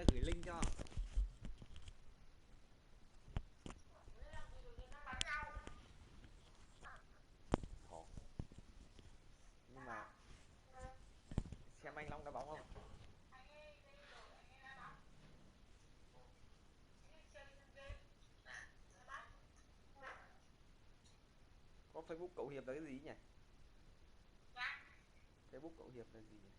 ta gửi link cho. Ồ. Nhưng mà xem anh Long đá bóng không? Có Facebook cậu Hiệp là cái gì nhỉ? Facebook cậu Hiệp là gì nhỉ?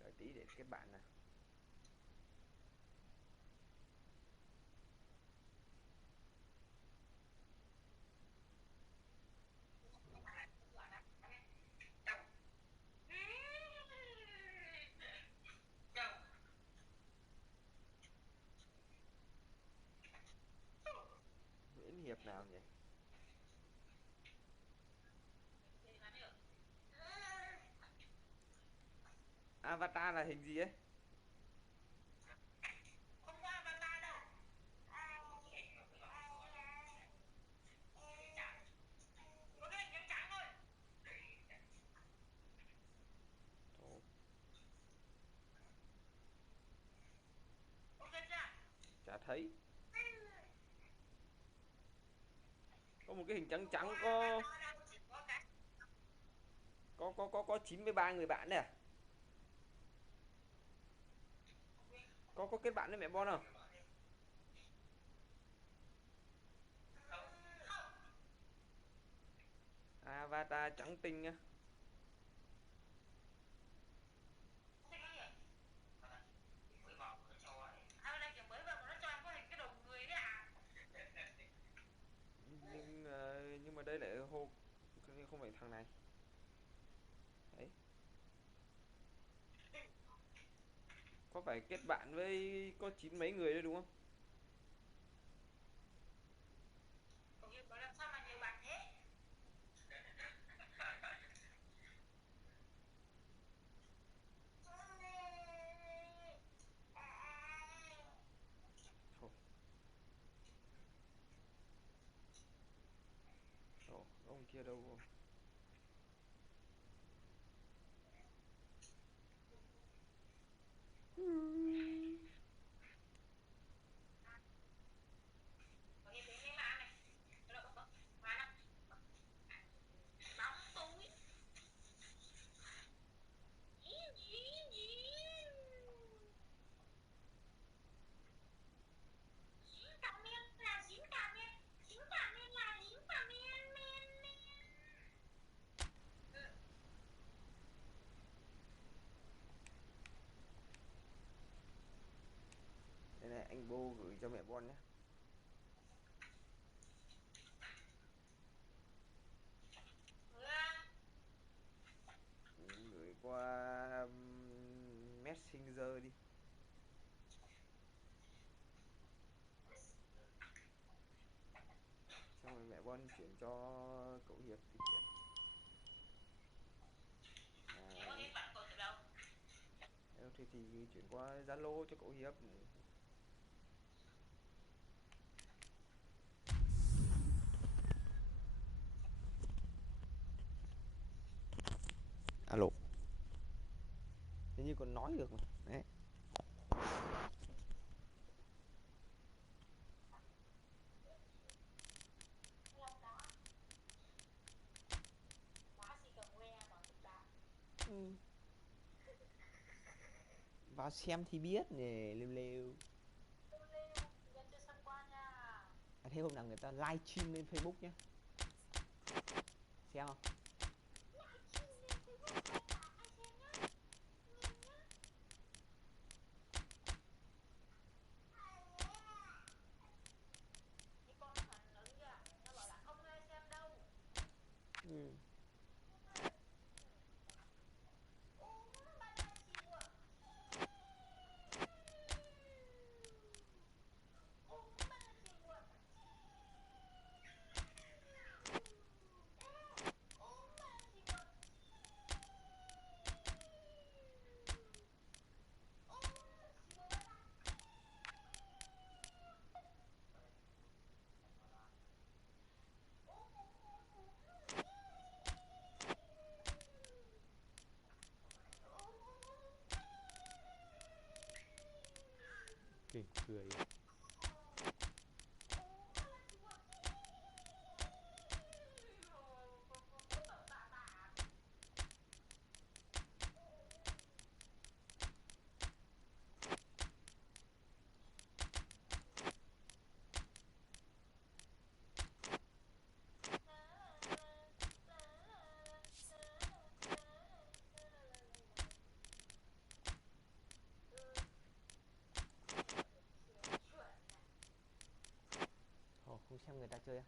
Đợi tí để kết bạn nào. Nguyễn Hiệp nào nhỉ? Avatar là hình gì ấy? Ồ, chả thấy. Có một cái hình trắng trắng có 93 người bạn này à? Có kết bạn với mẹ Bon không? Avatar trắng tinh á. Nhưng mà đây lại hô không phải thằng này. Đấy. Có phải kết bạn với có chín mấy người đấy đúng không? Thôi. Ồ, ông kia đâu rồi? Đây này, anh Bô gửi cho mẹ Bon nhé. Gửi qua Messenger đi. Xong rồi mẹ Bon chuyển cho cậu Hiệp thì chuyển. Thì chuyển qua Zalo cho cậu Hiệp. Alo. Thế như còn nói được mà. Đấy. Ừ. Vào xem thì biết nè, lêu lêu. Thế hôm nào người ta live stream lên Facebook nhé. Xem không? Ừ. Kì cười. Không xem người ta chơi á?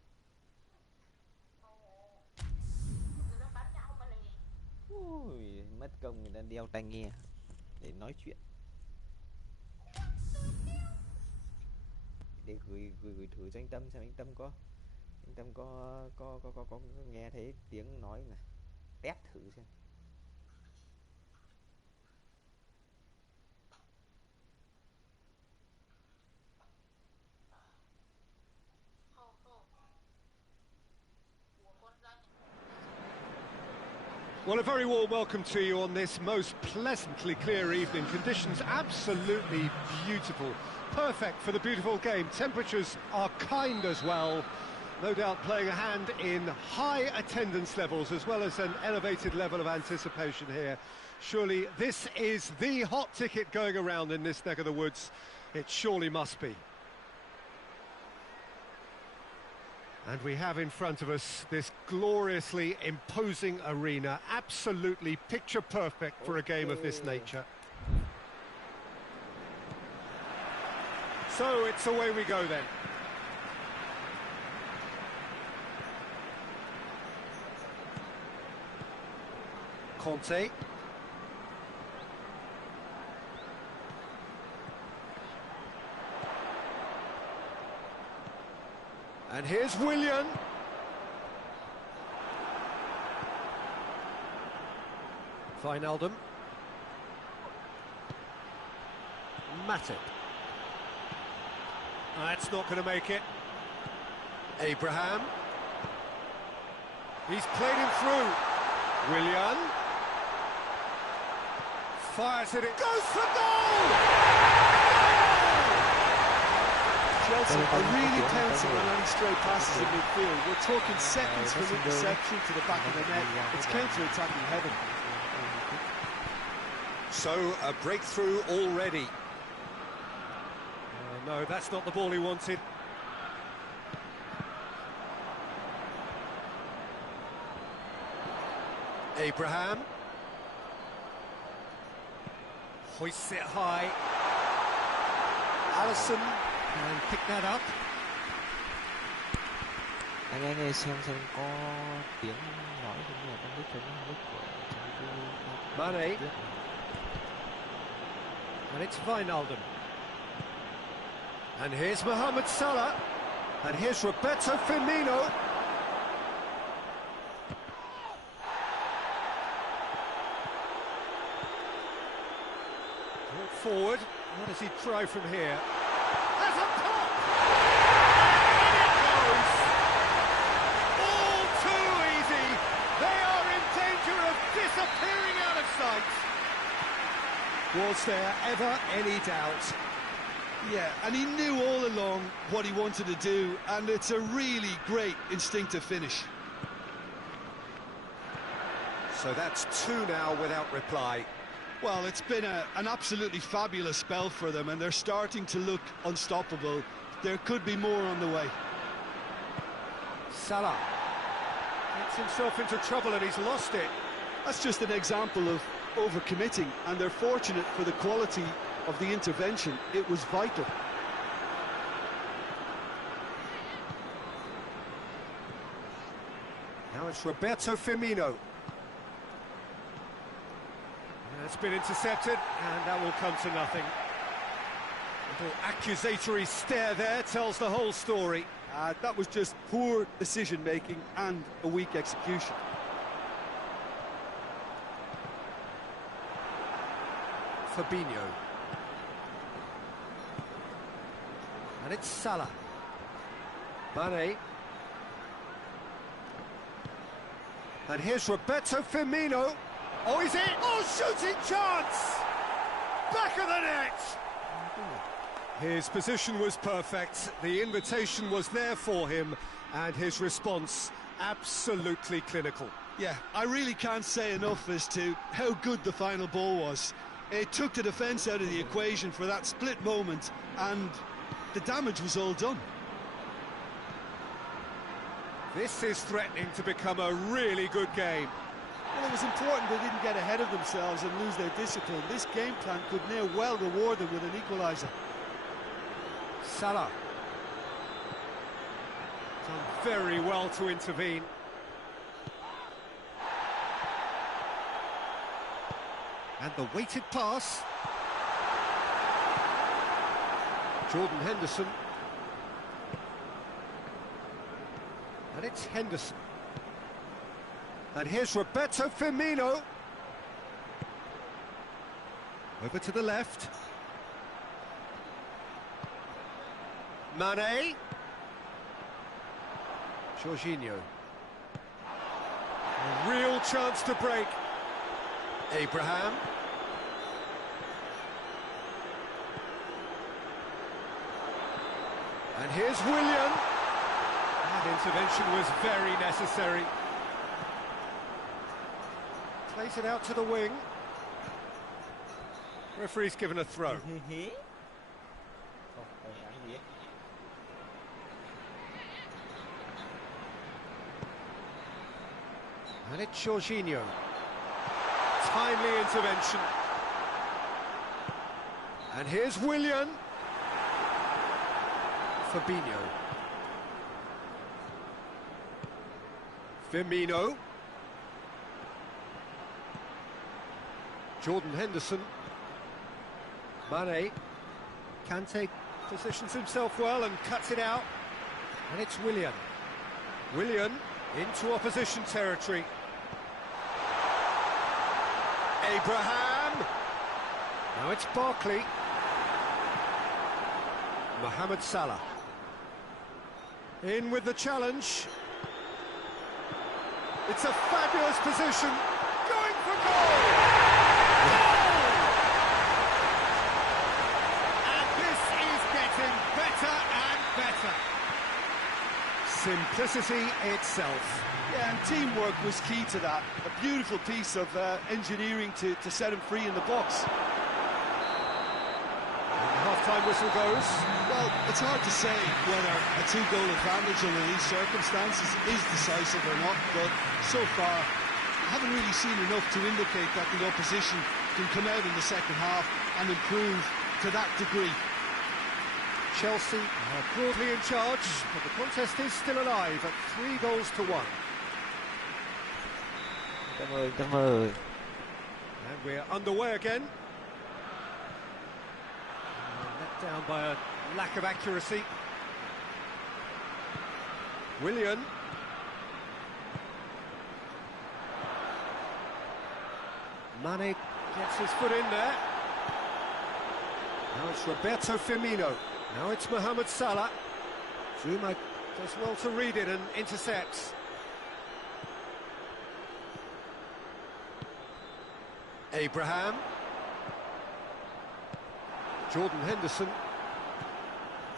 Ui, mất công người ta đeo tai nghe để nói chuyện, để gửi thử cho anh Tâm xem anh Tâm có nghe thấy tiếng nói này, test thử xem. Well, a very warm welcome to you on this most pleasantly clear evening. Conditions absolutely beautiful. Perfect for the beautiful game. Temperatures are kind as well. No doubt playing a hand in high attendance levels as well as an elevated level of anticipation here. Surely this is the hot ticket going around in this neck of the woods. It surely must be. And we have in front of us this gloriously imposing arena, absolutely picture perfect for a game of this nature. So it's away we go then. Conte. And here's Willian. Wijnaldum. Matip. That's not going to make it. Abraham. He's played him through. Willian. Fires at it. Goes for goal! Chelsea are really pouncing on any stray passes in midfield. We're talking seconds from interception to the back of the net. It's counter-attacking heaven. So, a breakthrough already. No, that's not the ball he wanted. Abraham. Hoists it high. Allison. And pick that up. Anh nghe xem có tiếng nói cũng như là con nít trong nước của Mane. And it's Wijnaldum. And here's Mohamed Salah. And here's Roberto Firmino. Forward. What does he try from here? There's a pop! And it goes! All too easy! They are in danger of disappearing out of sight! Was there ever any doubt? Yeah, and he knew all along what he wanted to do, and it's a really great instinctive finish. So that's two now without reply. Well, it's been an absolutely fabulous spell for them, and they're starting to look unstoppable. There could be more on the way. Salah gets himself into trouble and he's lost it. That's just an example of overcommitting, and they're fortunate for the quality of the intervention. It was vital. Now it's Roberto Firmino. It's been intercepted, and that will come to nothing. A little accusatory stare there tells the whole story. That was just poor decision-making and a weak execution. Fabinho. And it's Salah. Mane. And here's Roberto Firmino. Oh, is it? Oh, shooting chance! Back of the net! His position was perfect, the invitation was there for him, and his response absolutely clinical. Yeah, I really can't say enough as to how good the final ball was. It took the defence out of the equation for that split moment, and the damage was all done. This is threatening to become a really good game. Well, it was important they didn't get ahead of themselves and lose their discipline. This game plan could now well reward them with an equaliser. Salah. Done very well to intervene. And the weighted pass. Jordan Henderson. And it's Henderson. And here's Roberto Firmino. Over to the left. Mane. Jorginho. A real chance to break. Abraham. And here's Willian. That intervention was very necessary. Plays it out to the wing. Referee's given a throw. And it's Jorginho. Timely intervention. And here's Willian. Fabinho. Firmino. Jordan Henderson. Mane. Kante positions himself well and cuts it out. And it's Willian. Willian into opposition territory. Abraham. Now it's Barkley. Mohamed Salah. In with the challenge. It's a fabulous position. Going for goal! Goal! And this is getting better and better. Simplicity itself. Yeah, and teamwork was key to that. A beautiful piece of engineering to set him free in the box. Half-time whistle goes. Well, it's hard to say whether a two-goal advantage under these circumstances is decisive or not, but so far I haven't really seen enough to indicate that the opposition can come out in the second half and improve to that degree. Chelsea are broadly in charge, but the contest is still alive at 3-1. Cảm ơn. And we're underway again. Let down by a lack of accuracy. Willian. Mane gets his foot in there. Now it's Roberto Firmino. Now it's Mohamed Salah. Zuma does well to read it and intercepts. Abraham. Jordan Henderson.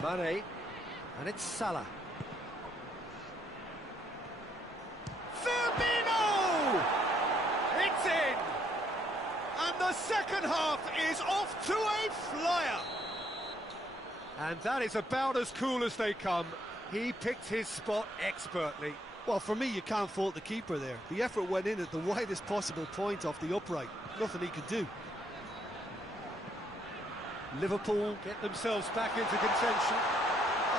Mane. And it's Salah. Firmino! It's in! And the second half is off to a flyer! And that is about as cool as they come. He picked his spot expertly. Well, for me, you can't fault the keeper there. The effort went in at the widest possible point off the upright. Nothing he could do. Liverpool get themselves back into contention.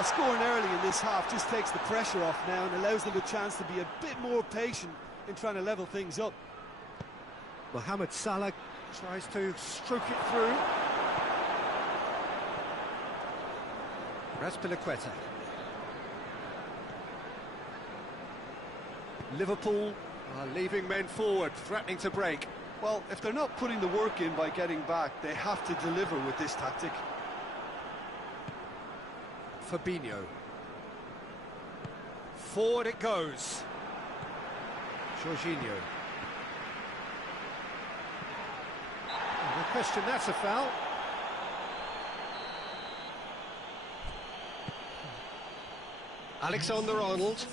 Scoring early in this half just takes the pressure off now and allows them a chance to be a bit more patient in trying to level things up. Mohamed Salah tries to stroke it through. Azpilicueta. Liverpool are leaving men forward, threatening to break. Well, if they're not putting the work in by getting back, they have to deliver with this tactic. Fabinho. Forward it goes. Jorginho. No question, that's a foul. Alexander-Arnold.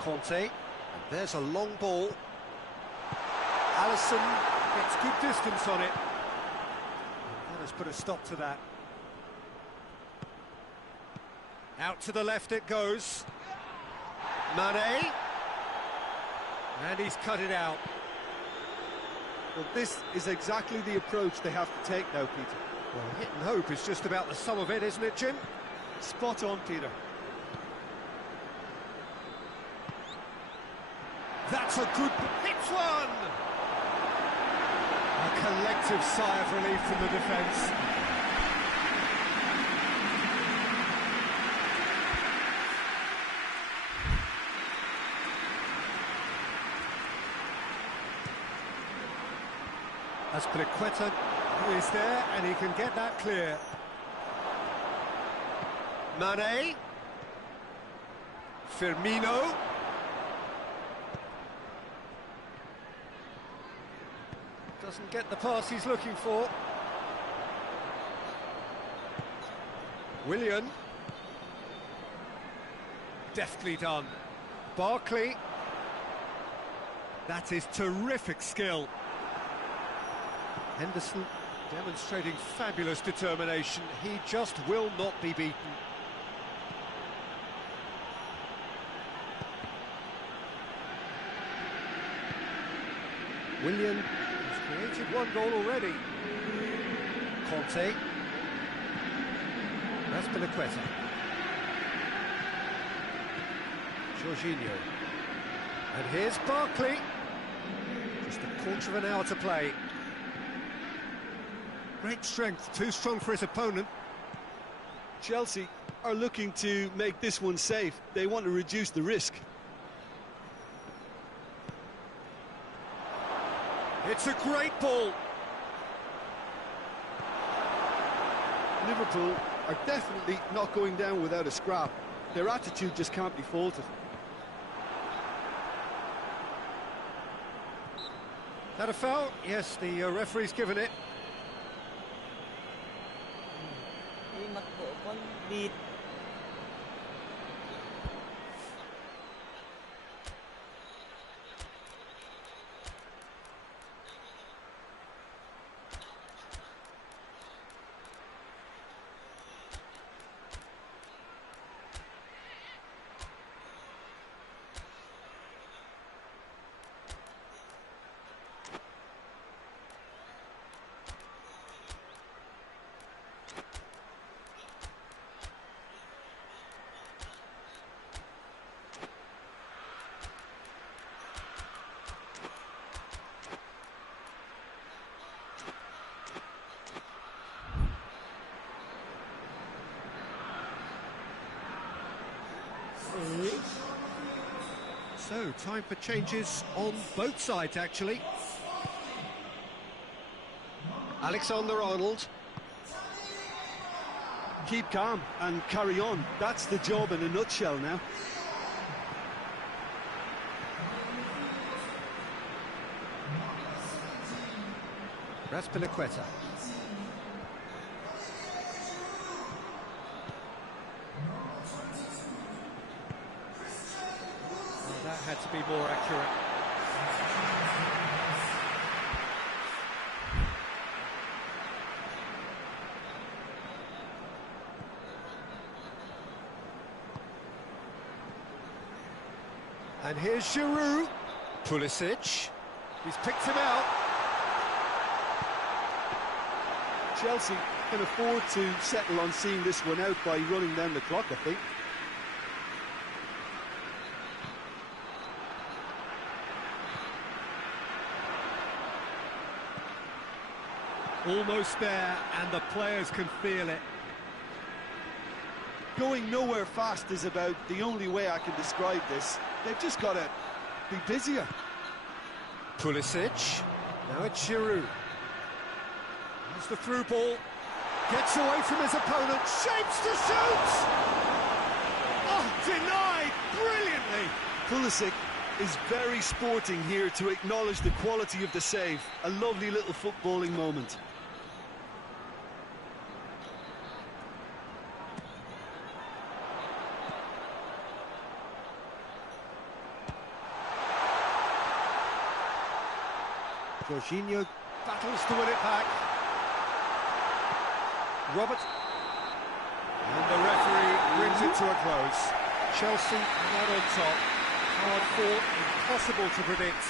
Conte, and there's a long ball. Alisson gets good distance on it. And that has put a stop to that. Out to the left it goes. Mane. And he's cut it out. Well, this is exactly the approach they have to take now, Peter. Well, hit and hope is just about the sum of it, isn't it, Jim? Spot on, Peter. That's a good... Hits one! A collective sigh of relief from the defence. Azpilicueta is there, and he can get that clear. Mane. Firmino. Doesn't get the pass he's looking for. Willian. Deftly done. Barkley. That is terrific skill. Henderson demonstrating fabulous determination. He just will not be beaten. Willian has created one goal already. Conte. Azpilicueta. Jorginho. And here's Barkley. Just a quarter of an hour to play. Great strength, too strong for his opponent. Chelsea are looking to make this one safe. They want to reduce the risk. It's a great ball. Liverpool are definitely not going down without a scrap. Their attitude just can't be faulted. That a foul? Yes, the referee's given it. Mặt của con vịt. So, time for changes on both sides, actually. Alexander-Arnold. Keep calm and carry on. That's the job in a nutshell now. Azpilicueta. That had to be more accurate. And here's Giroud. Pulisic. He's picked him out. Chelsea can afford to settle on seeing this one out by running down the clock, I think. Almost there, and the players can feel it. Going nowhere fast is about the only way I can describe this. They've just got to be busier. Pulisic. Now it's Giroud. Here's the through ball. Gets away from his opponent. Shapes to shoot! Oh, denied brilliantly. Pulisic is very sporting here to acknowledge the quality of the save. A lovely little footballing moment. Jorginho battles to win it back. Robert. And the referee brings it to a close. Chelsea not on top. Hard fought, impossible to predict.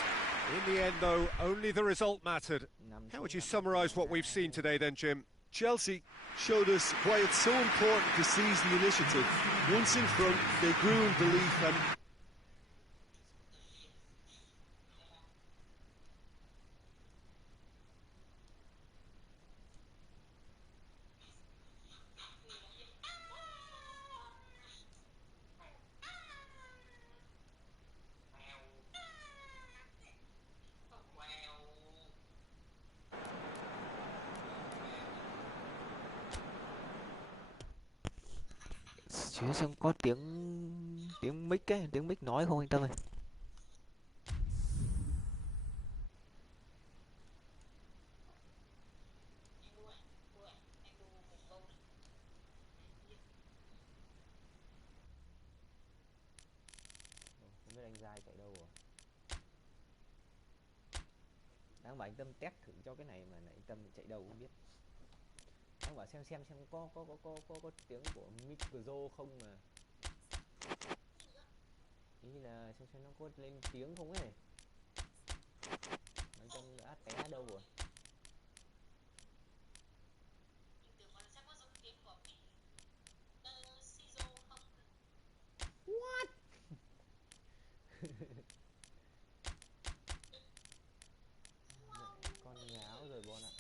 In the end, though, only the result mattered. How would you summarise what we've seen today then, Jim? Chelsea showed us why it's so important to seize the initiative. Once in front, they grew in belief and... Chứ xem có tiếng mic ấy, tiếng mic nói không anh Tâm ơi? Không biết anh Giai chạy đâu rồi. Đang bảo anh Tâm test thử cho cái này mà anh Tâm chạy đâu không biết. Đang bảo xem có tiếng của micro không mà. Ý là xem nó có lên tiếng không ấy. Anh Tâm đã té đâu rồi. What? Con ngáo rồi bọn ạ.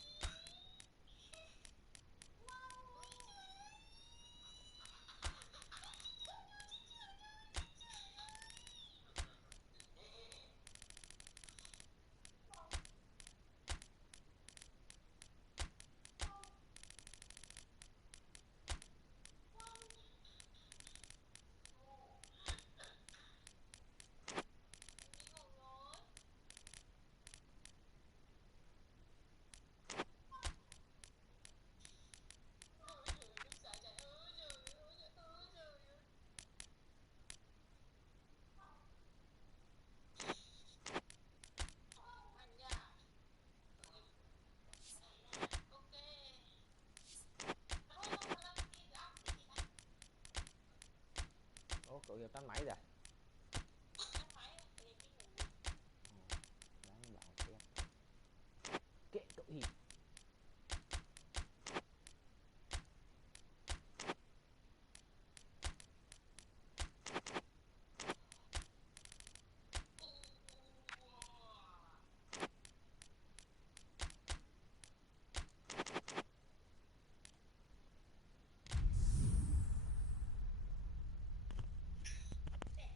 Cậu Hiệp tắt máy rồi. Đáng bảo test. Kệ cậu Hiệp.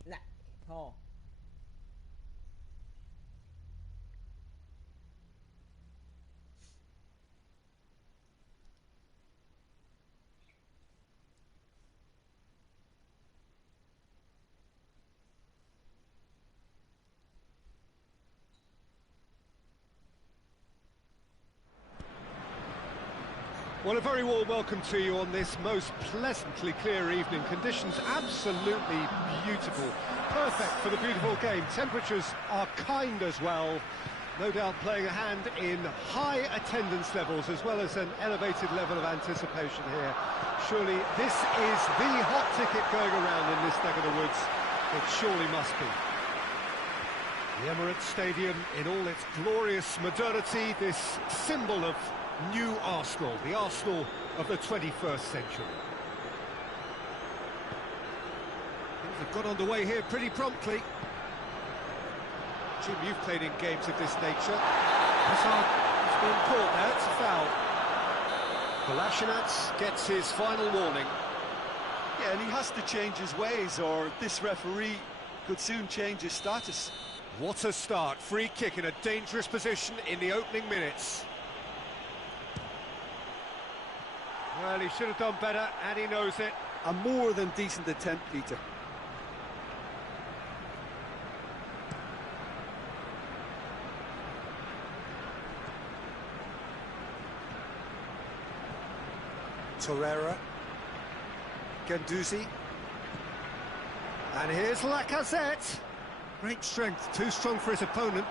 Lại thôi. Well, a very warm welcome to you on this most pleasantly clear evening. Conditions absolutely beautiful. Perfect for the beautiful game. Temperatures are kind as well. No doubt playing a hand in high attendance levels as well as an elevated level of anticipation here. Surely this is the hot ticket going around in this neck of the woods. It surely must be. The Emirates Stadium in all its glorious modernity, this symbol of new Arsenal, the Arsenal of the 21st century. Things have got underway here pretty promptly. Jim, you've played in games of this nature. It's been caught there, it's a foul. Kolasinac gets his final warning. Yeah, and he has to change his ways or this referee could soon change his status. What a start, free kick in a dangerous position in the opening minutes. Well, he should have done better, and he knows it. A more than decent attempt, Peter. Torreira. Guendouzi. And here's Lacazette. Great strength, too strong for his opponent.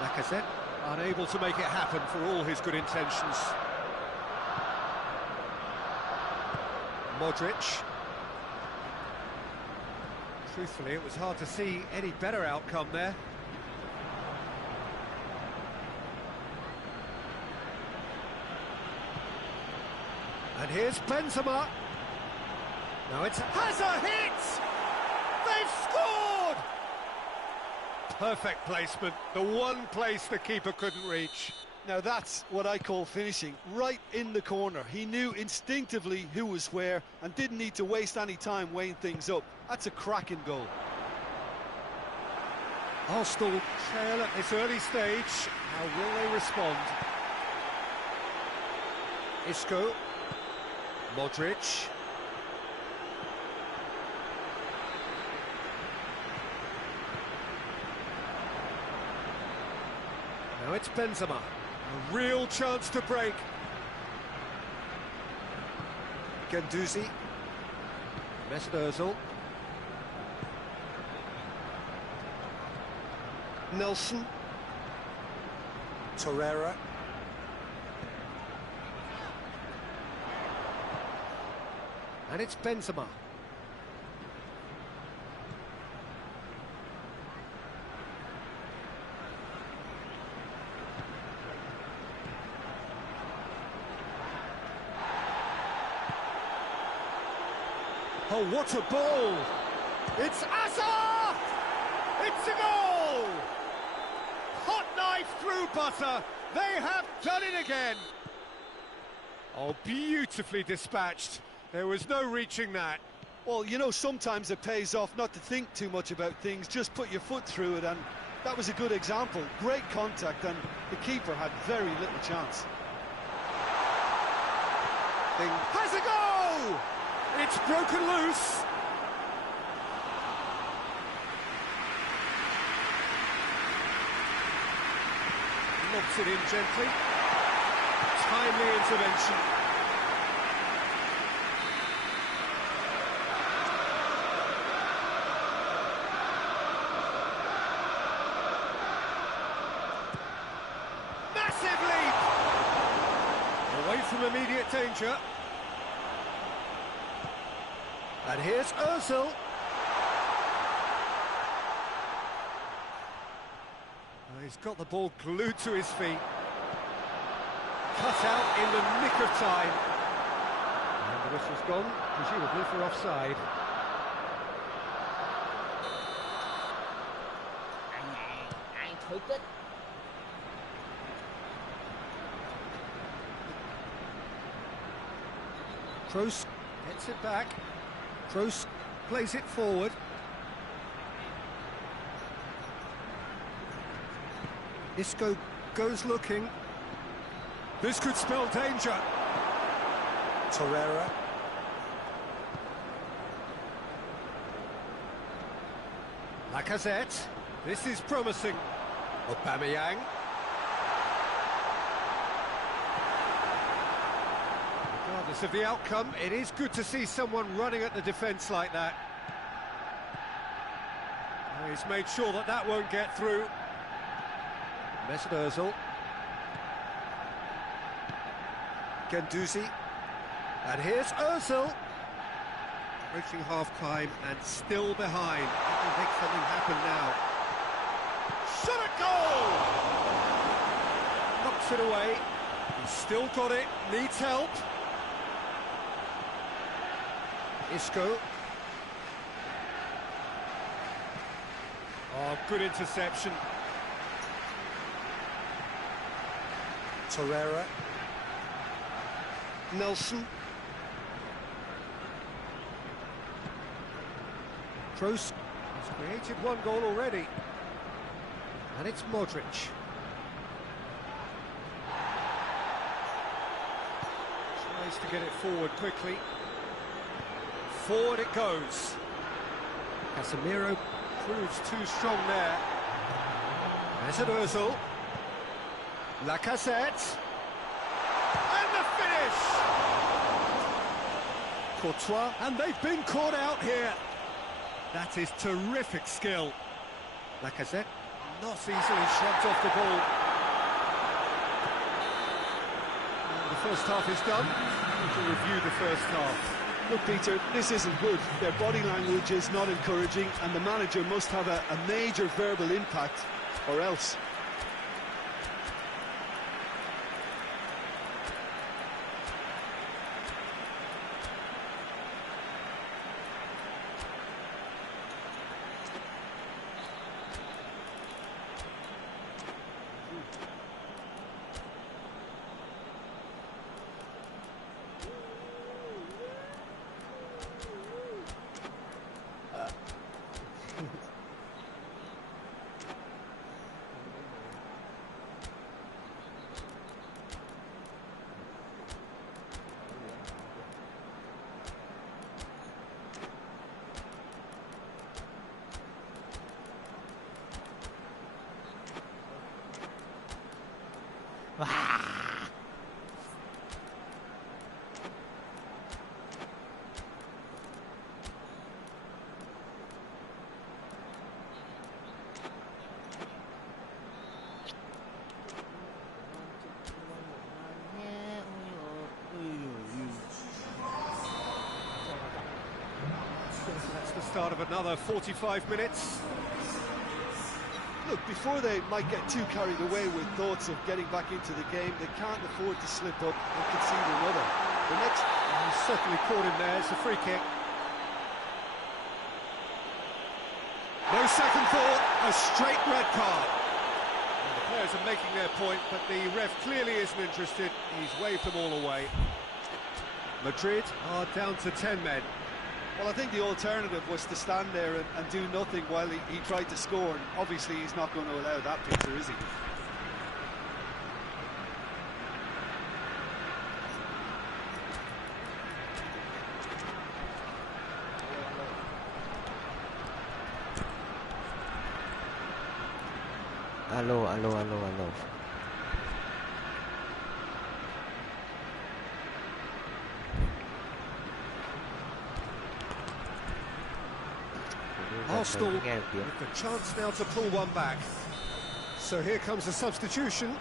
Lacazette unable to make it happen for all his good intentions. Modric. Truthfully, it was hard to see any better outcome there. And here's Benzema. Now it's has a hit! They've scored! Perfect placement, the one place the keeper couldn't reach. Now that's what I call finishing, right in the corner. He knew instinctively who was where and didn't need to waste any time weighing things up. That's a cracking goal. Arsenal trail at this early stage. How will they respond? Isco. Modric. Now it's Benzema. A real chance to break. Guendouzi. Mesut Ozil. Nelson. Torreira. And it's Benzema. Oh, what a ball! It's Hazard! It's a goal! Hot knife through butter. They have done it again. Oh, beautifully dispatched. There was no reaching that. Well, you know, sometimes it pays off not to think too much about things, just put your foot through it, and that was a good example. Great contact, and the keeper had very little chance. Has a go! It's broken loose. Lobs it in gently. Timely intervention. Massive leap! Away from immediate danger. And here's Ozil. He's got the ball glued to his feet. Cut out in the nick of time. And the whistle's gone, presumably for offside. Ai thối kết. Kroos gets it back. Kroos plays it forward. Isco goes looking. This could spell danger. Torreira. Lacazette. This is promising. Aubameyang. Regardless of the outcome, it is good to see someone running at the defence like that. He's made sure that that won't get through. Mesut Ozil. Guendouzi. And here's Ozil. Reaching half-time and still behind. He can make something happen now. Shot at goal! Knocks it away. He's still got it. Needs help. Isco. Oh, good interception. Torreira. Nelson. Kroos has created one goal already. And it's Modric. Tries to get it forward quickly. Forward it goes. Casemiro proves too strong there. Mesut Ozil. Lacazette. And finish! Courtois, and they've been caught out here. That is terrific skill. Lacazette, not easily shrugged off the ball. And the first half is done. We can review the first half. Look, Peter, this isn't good. Their body language is not encouraging, and the manager must have a major verbal impact, or else. That's the start of another 45 minutes. Look, before they might get too carried away with thoughts of getting back into the game, they can't afford to slip up and concede another. The next... He's certainly caught him there. It's a free kick. No second thought, a straight red card. And the players are making their point, but the ref clearly isn't interested. He's waved them all away. Madrid are down to 10 men. Well, I think the alternative was to stand there and do nothing while he tried to score, and obviously he's not going to allow that, Peter, is he? Alo, alo, alo, alo. Arsenal with the chance now to pull one back. So here comes a substitution.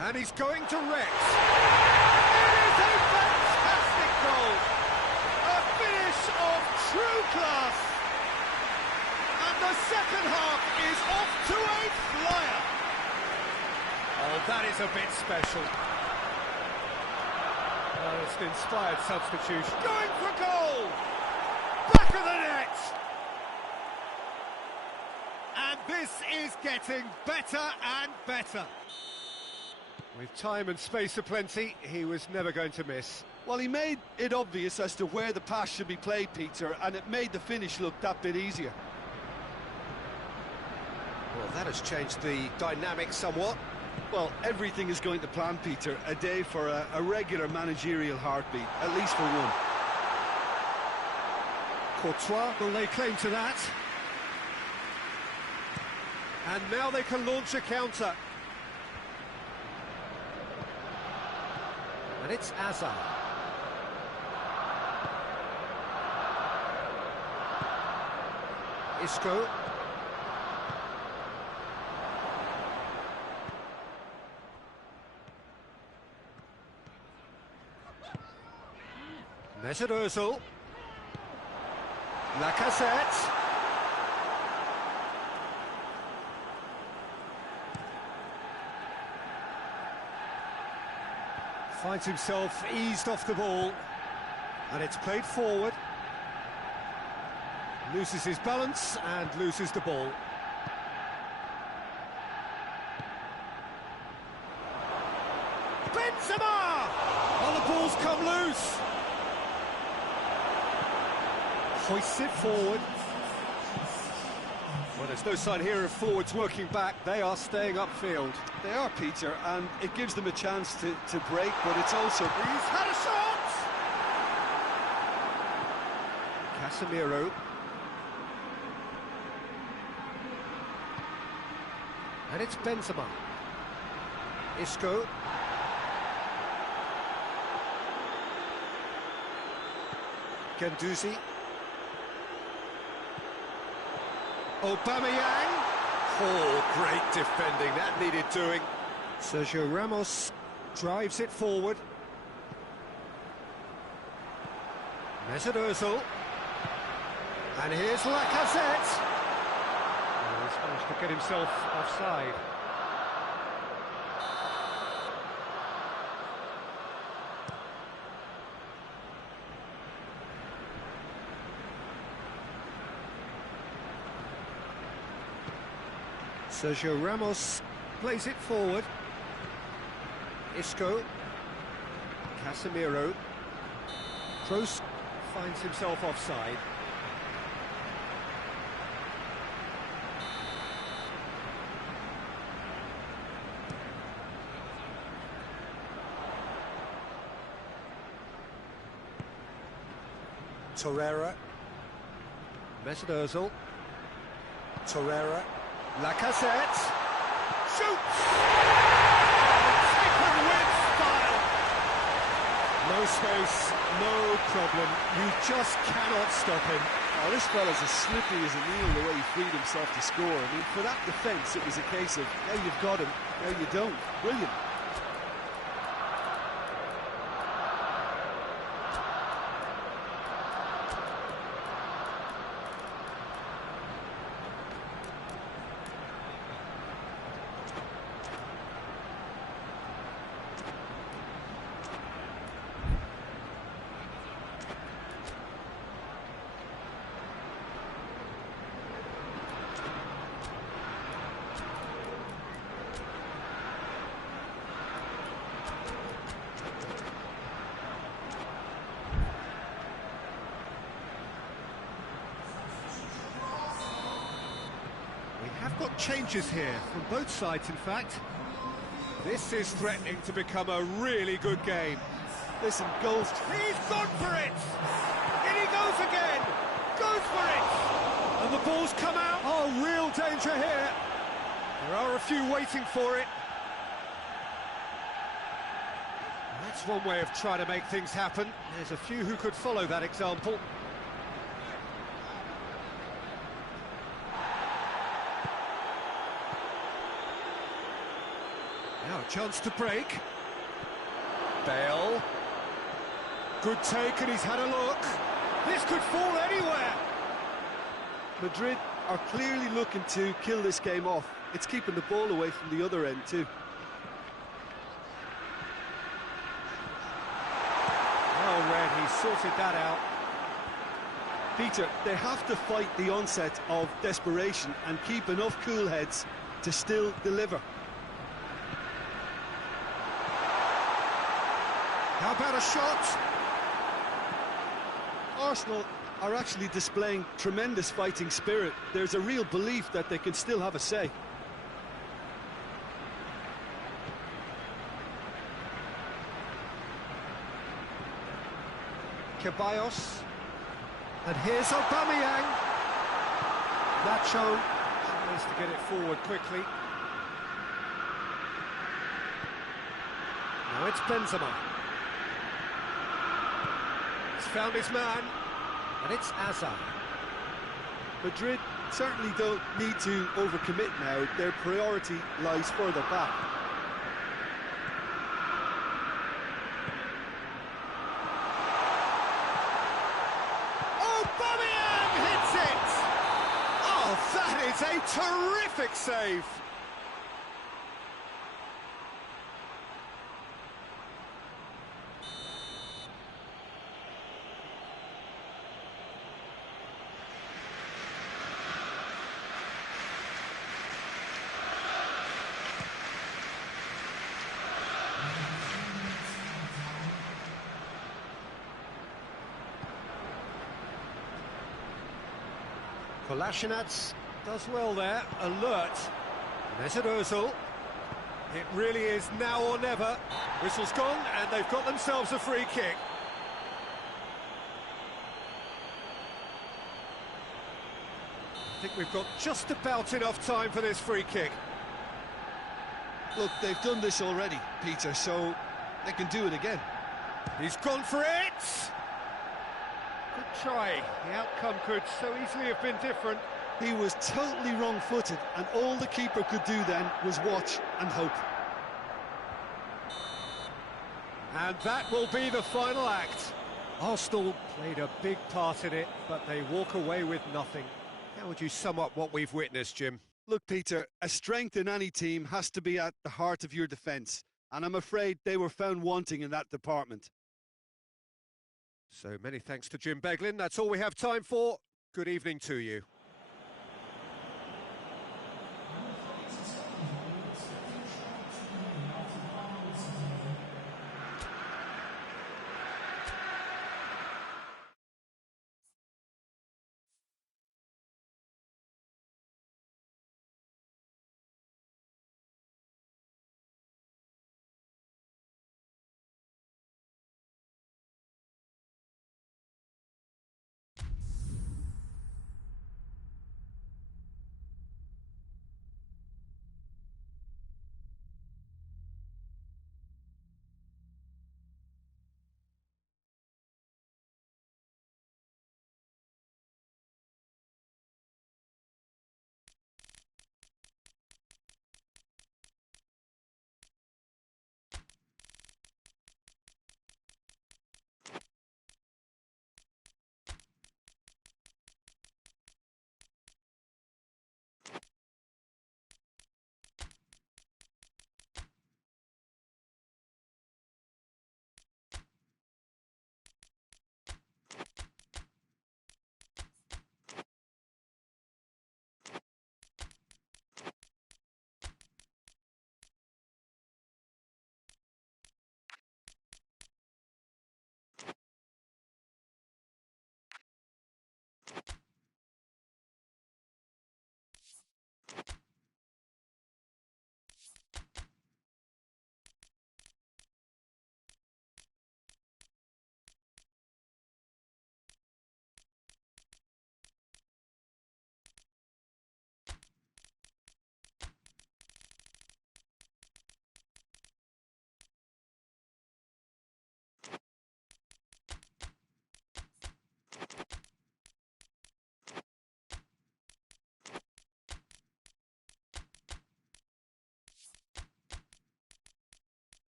And he's going to Rex. It is a fantastic goal. A finish of true class. And the second half is off to a flyer. Oh, that is a bit special. Oh, it's an inspired substitution. Going for goal! Back of the net! And this is getting better and better. With time and space aplenty, he was never going to miss. Well, he made it obvious as to where the pass should be played, Peter, and it made the finish look that bit easier. Well, that has changed the dynamic somewhat. Well, everything is going to plan, Peter. A day for a regular managerial heartbeat, at least for one. Courtois will lay claim to that. And now they can launch a counter. And it's Azar. Isco. Mesut Ozil. Lacazette. Finds himself eased off the ball. And it's played forward. Loses his balance and loses the ball. Benzema! Oh, the ball's come loose. Hoists it forward. Well, there's no sign here of forwards working back. They are staying upfield. They are, Peter, and it gives them a chance to break, but it's also... He's had a shot! Casemiro. And it's Benzema. Isco. Guendouzi. Aubameyang. Oh, great defending, that needed doing. Sergio Ramos drives it forward. Mesut Ozil. And here's Lacazette. Oh, he's managed to get himself offside. Sergio Ramos plays it forward. Isco. Casemiro. Kroos finds himself offside. Torreira. Mesut Ozil. Torreira. Lacazette. Shoots! Taken with style. No space, no problem. You just cannot stop him. Oh, this fella's as slippy as a needle the way he freed himself to score. I mean, for that defence, it was a case of, now you've got him, now you don't. Brilliant. Have got changes here from both sides, in fact. This is threatening to become a really good game. Listen, goals. He's gone for it! In he goes again! Goes for it! And the ball's come out. Oh, real danger here. There are a few waiting for it. That's one way of trying to make things happen. There's a few who could follow that example. Now a chance to break. Bale. Good take, and he's had a look. This could fall anywhere. Madrid are clearly looking to kill this game off. It's keeping the ball away from the other end too. Oh, Red, he sorted that out. Peter, they have to fight the onset of desperation and keep enough cool heads to still deliver. How about a shot? Arsenal are actually displaying tremendous fighting spirit. There's a real belief that they can still have a say. Ceballos. And here's Aubameyang. Nacho tries to get it forward quickly. Now it's Benzema. He's found his man, and it's Hazard. Madrid certainly don't need to overcommit now. Their priority lies further back. Aubameyang hits it! Oh, that is a terrific save! Kolasinac does well there, alert. Mesut Ozil. It really is now or never. Whistle's gone, and they've got themselves a free kick. I think we've got just about enough time for this free kick. Look, they've done this already, Peter, so they can do it again. He's gone for it! Good try. The outcome could so easily have been different. He was totally wrong-footed, and all the keeper could do then was watch and hope. And that will be the final act. Arsenal played a big part in it, but they walk away with nothing. How would you sum up what we've witnessed, Jim? Look, Peter, a strength in any team has to be at the heart of your defence, and I'm afraid they were found wanting in that department. So many thanks to Jim Beglin. That's all we have time for. Good evening to you.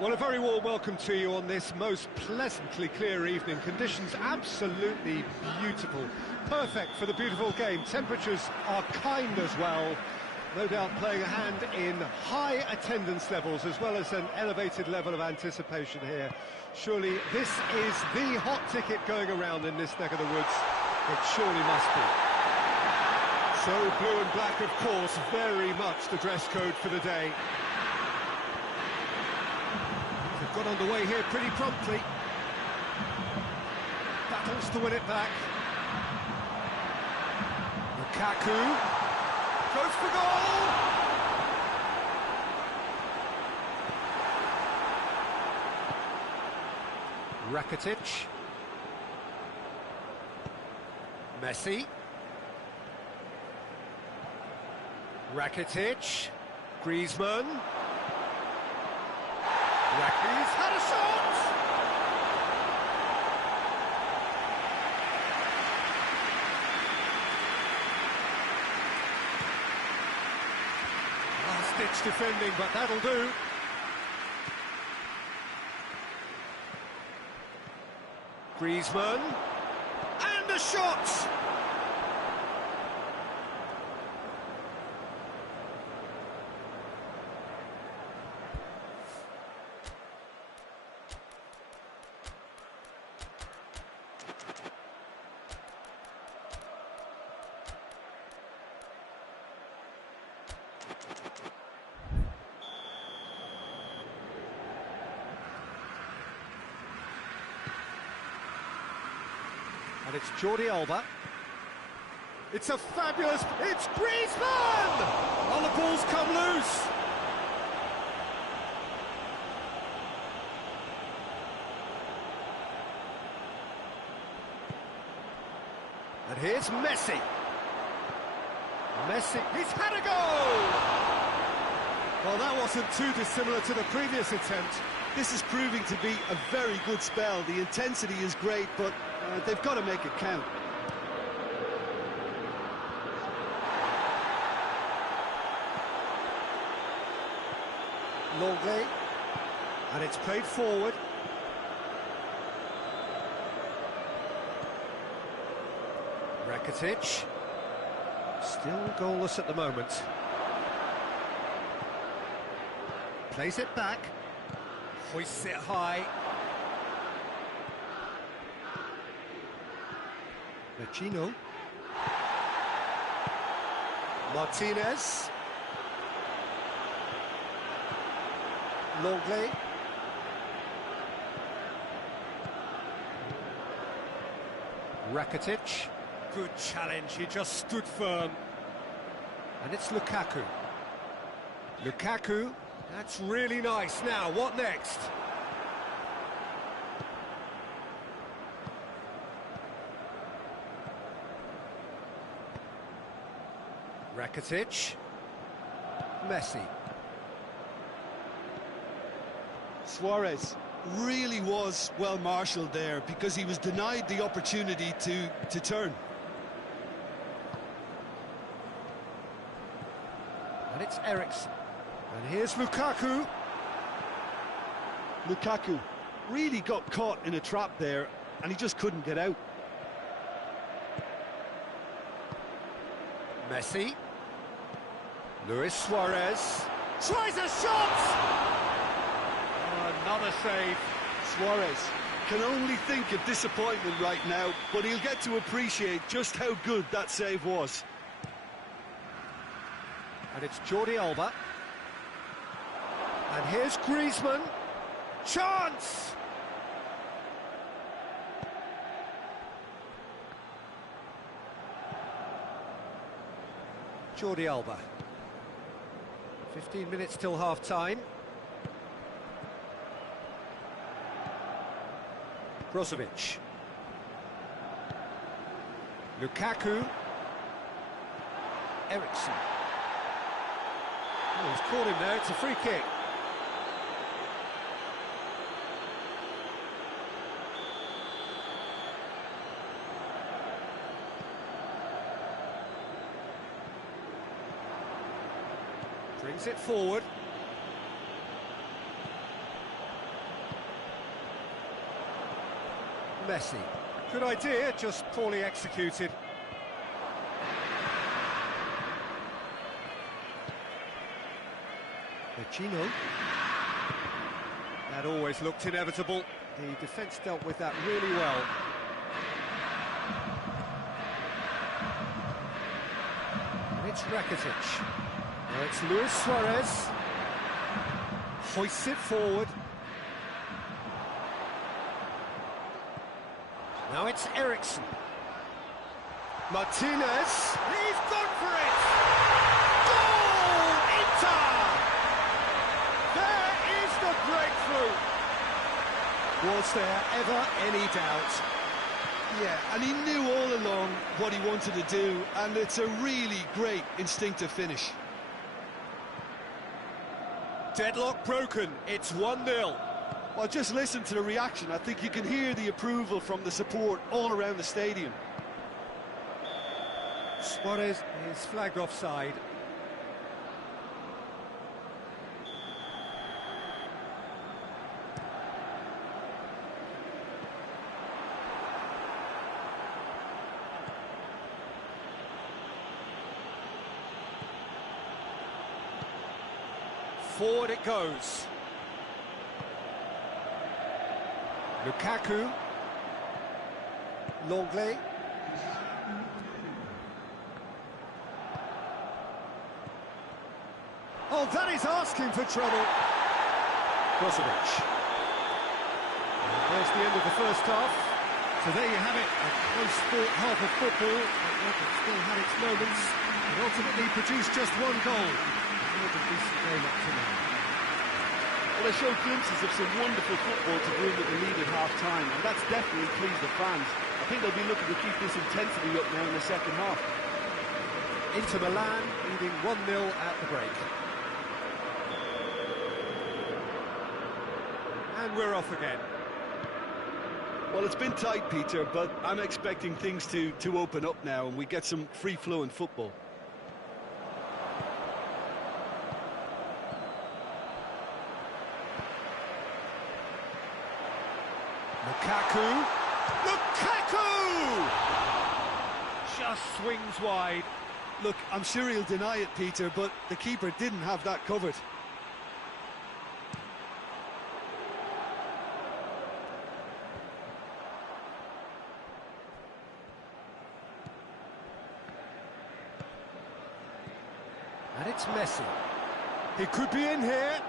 Well, a very warm welcome to you on this most pleasantly clear evening. Conditions absolutely beautiful. Perfect for the beautiful game. Temperatures are kind as well. No doubt playing a hand in high attendance levels as well as an elevated level of anticipation here. Surely this is the hot ticket going around in this neck of the woods. It surely must be. So blue and black, of course, very much the dress code for the day. Got underway here pretty promptly. Battles to win it back. Lukaku goes for goal! Rakitic. Messi. Rakitic. Griezmann. He's had a shot! Last-ditch defending, but that'll do. Griezmann. And a shot! And it's Jordi Alba. It's a fabulous... It's Griezmann! Oh, the ball's come loose. And here's Messi. Messi, he's had a goal! Well, that wasn't too dissimilar to the previous attempt. This is proving to be a very good spell. The intensity is great, but they've got to make it count. Longley. And it's played forward. Rakitic. Still goalless at the moment. Plays it back. Hoists it high. Vecino. Martinez. Longley. Rakitic. Good challenge, he just stood firm. And it's Lukaku. Lukaku. That's really nice. Now, what next? Rakitic. Messi. Suarez really was well marshalled there because he was denied the opportunity to turn. And it's Eriksen. And here's Lukaku. Lukaku really got caught in a trap there and he just couldn't get out. Messi. Luis Suarez. Tries a shot! Oh, another save. Suarez can only think of disappointment right now, but he'll get to appreciate just how good that save was. And it's Jordi Alba. And here's Griezmann. Chance! Jordi Alba. 15 minutes till half-time. Brozovic. Lukaku. Eriksen. Oh, he's caught him there, it's a free kick. Brings it forward. Messi. Good idea, just poorly executed. Vecino. That always looked inevitable. The defence dealt with that really well. And it's Rakitic. Now it's Luis Suarez. Hoists it forward. Now it's Eriksen. Martinez. He's gone for it! Goal! Inter! There is the breakthrough! Was there ever any doubt? Yeah, and he knew all along what he wanted to do, and it's a really great instinctive finish. Deadlock broken, it's 1-0. Well, just listen to the reaction. I think you can hear the approval from the support all around the stadium. Suarez is flagged offside. Forward it goes. Lukaku. Longley. Oh, that is asking for trouble. Brozovic. There's the end of the first half. So there you have it, a close-fought half of football, but it still had its moments, and ultimately produced just one goal. A decent game up to now. Well, they showed glimpses of some wonderful football to bring with the lead at half-time, and that's definitely pleased the fans. I think they'll be looking to keep this intensity up now in the second half. Inter Milan leading 1-0 at the break. And we're off again. Well, it's been tight, Peter, but I'm expecting things to open up now and we get some free-flowing football. Lukaku! Lukaku! Just swings wide. Look, I'm sure he'll deny it, Peter, but the keeper didn't have that covered. And it's Messi. He could be in here.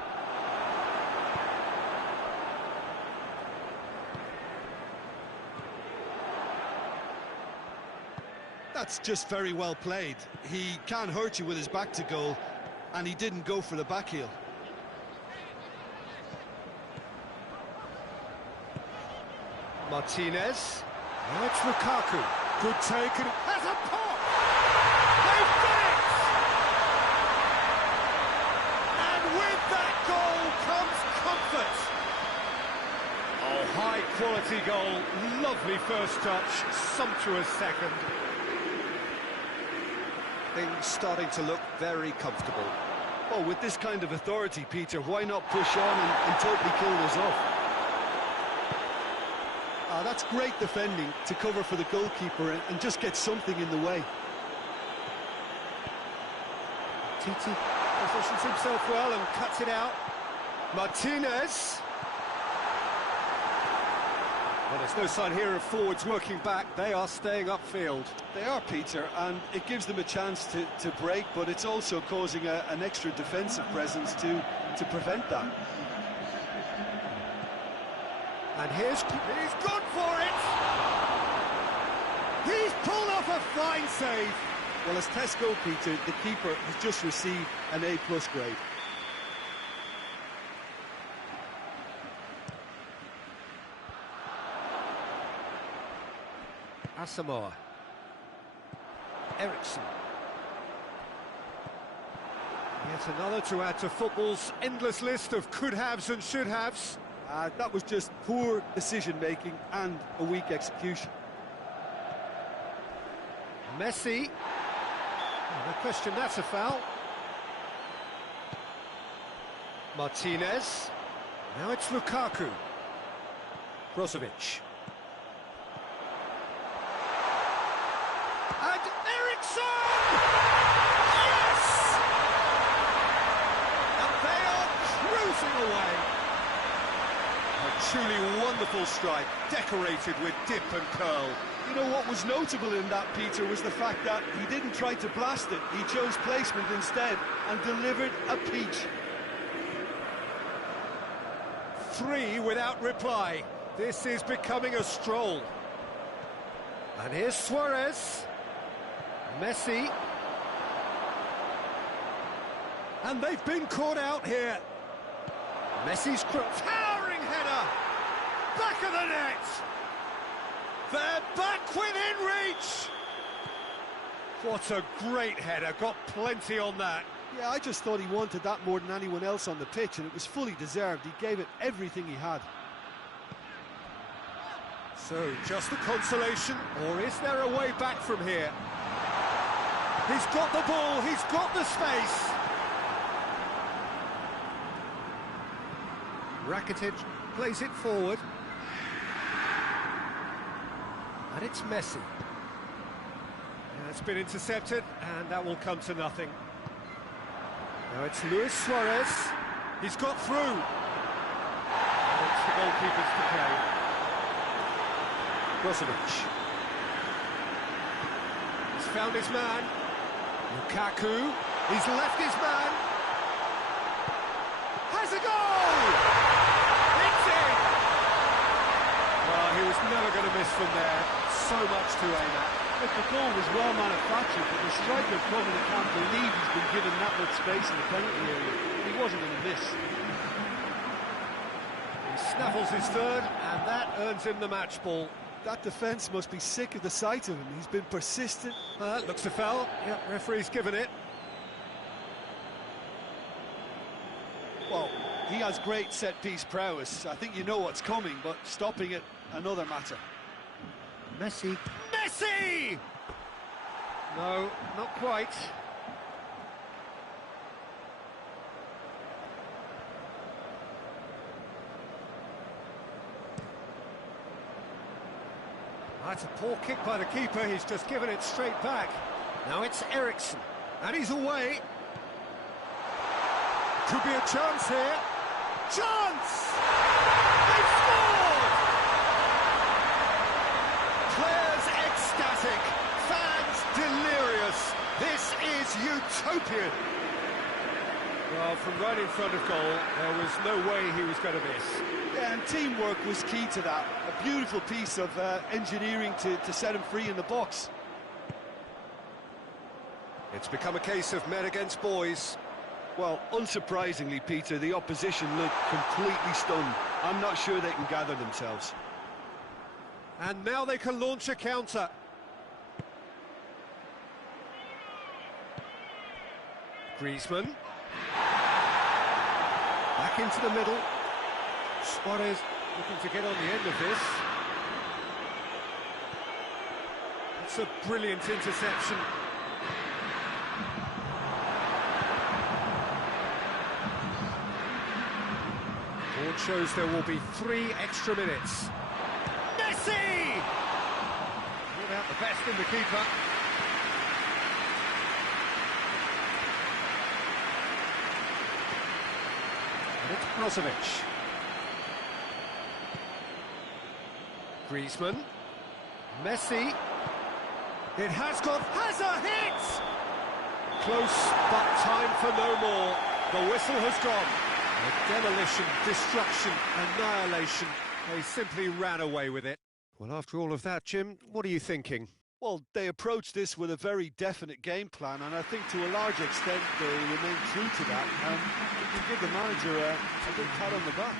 That's just very well played. He can't hurt you with his back to goal, and he didn't go for the back heel. Martinez. Now it's Lukaku. Good take and has a pop! They've done it! And with that goal comes comfort. Oh, high quality goal. Lovely first touch, sumptuous second. Things starting to look very comfortable. Oh, with this kind of authority, Peter, why not push on and totally kill this off? That's great defending to cover for the goalkeeper and just get something in the way. Titi positions himself well and cuts it out. Martinez. Well, there's no sign here of forwards working back. They are staying upfield. They are, Peter, and it gives them a chance to break, but it's also causing an extra defensive presence to prevent that. And he's gone for it! He's pulled off a fine save! Well, as tests go, Peter, the keeper has just received an A+ grade. Asamoah. Eriksson. Yet another to add to football's endless list of could-haves and should-haves. That was just poor decision-making and a weak execution. Messi. No question, that's a foul. Martinez. Now it's Lukaku. Brozovic. And Eriksson! Yes! And they are cruising away. A truly wonderful strike, decorated with dip and curl. You know what was notable in that, Peter, was the fact that he didn't try to blast it. He chose placement instead and delivered a peach. 3 without reply. This is becoming a stroll. And here's Suarez. Messi. And they've been caught out here. Messi's towering header. Back of the net! They're back within reach! What a great header, got plenty on that. Yeah, I just thought he wanted that more than anyone else on the pitch, and it was fully deserved. He gave it everything he had. So, just the consolation, or is there a way back from here? He's got the ball, he's got the space. Rakitic plays it forward. And it's Messi. It's been intercepted, and that will come to nothing. Now it's Luis Suarez. He's got through. And it's the goalkeepers to play. Brozovic. He's found his man. Lukaku. He's left his man. Has a goal! It's in! Well, he was never going to miss from there. So much to aim at. Look, the goal was well manufactured, but the striker probably can't believe he's been given that much space in the penalty area. He wasn't going to miss. He snaffles his third, and that earns him the match ball. That defence must be sick of the sight of him. He's been persistent. Looks a foul. Yep, referee's given it. Well, he has great set-piece prowess. I think you know what's coming, but stopping it, another matter. Messi. Messi! No, not quite. That's a poor kick by the keeper. He's just given it straight back. Now it's Eriksson, and he's away. Could be a chance here. Chance! They've scored! Players ecstatic, fans delirious. This is utopian. Well, from right in front of goal, there was no way he was going to miss. Yeah, and teamwork was key to that. A beautiful piece of engineering to set him free in the box. It's become a case of men against boys. Well, unsurprisingly, Peter, the opposition look completely stunned. I'm not sure they can gather themselves. And now they can launch a counter. Griezmann. Back into the middle. Suarez looking to get on the end of this. It's a brilliant interception. Board shows there will be 3 extra minutes. Messi! Brought out the best in the keeper. And it's Brozovic. Griezmann. Messi. It has a hit! Close, but time for no more. The whistle has gone. Demolition, destruction, annihilation. They simply ran away with it. Well, after all of that, Jim, what are you thinking? Well, they approached this with a very definite game plan, and I think to a large extent they remain true to that. And you can give the manager a big pat on the back.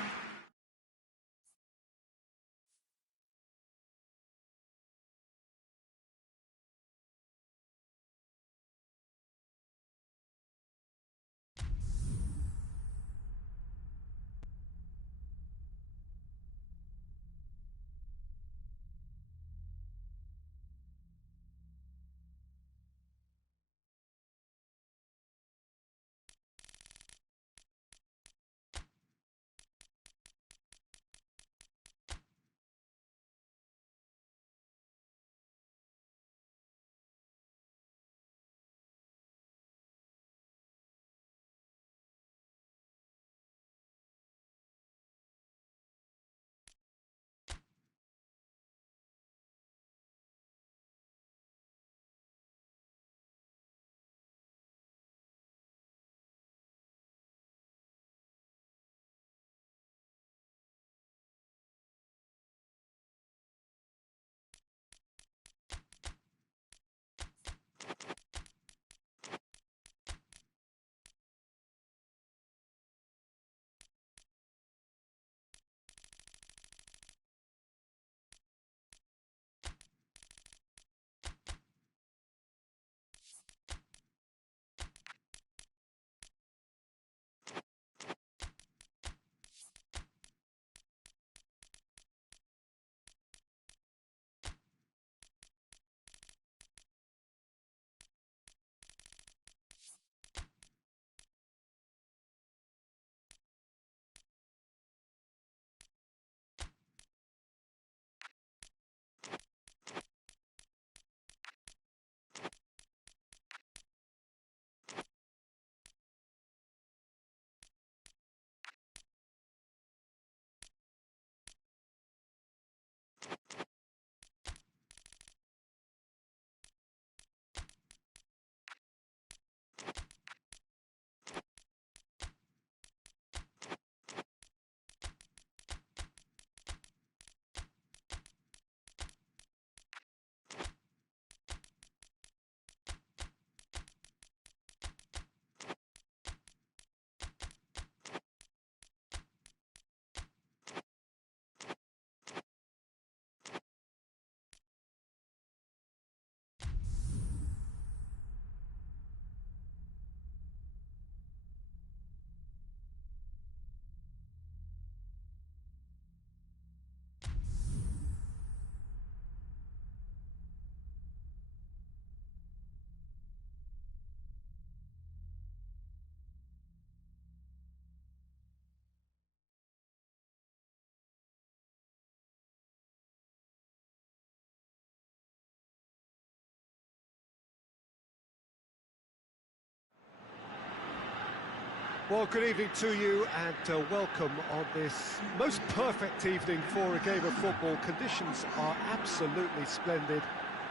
Well, good evening to you and welcome on this most perfect evening for a game of football. Conditions are absolutely splendid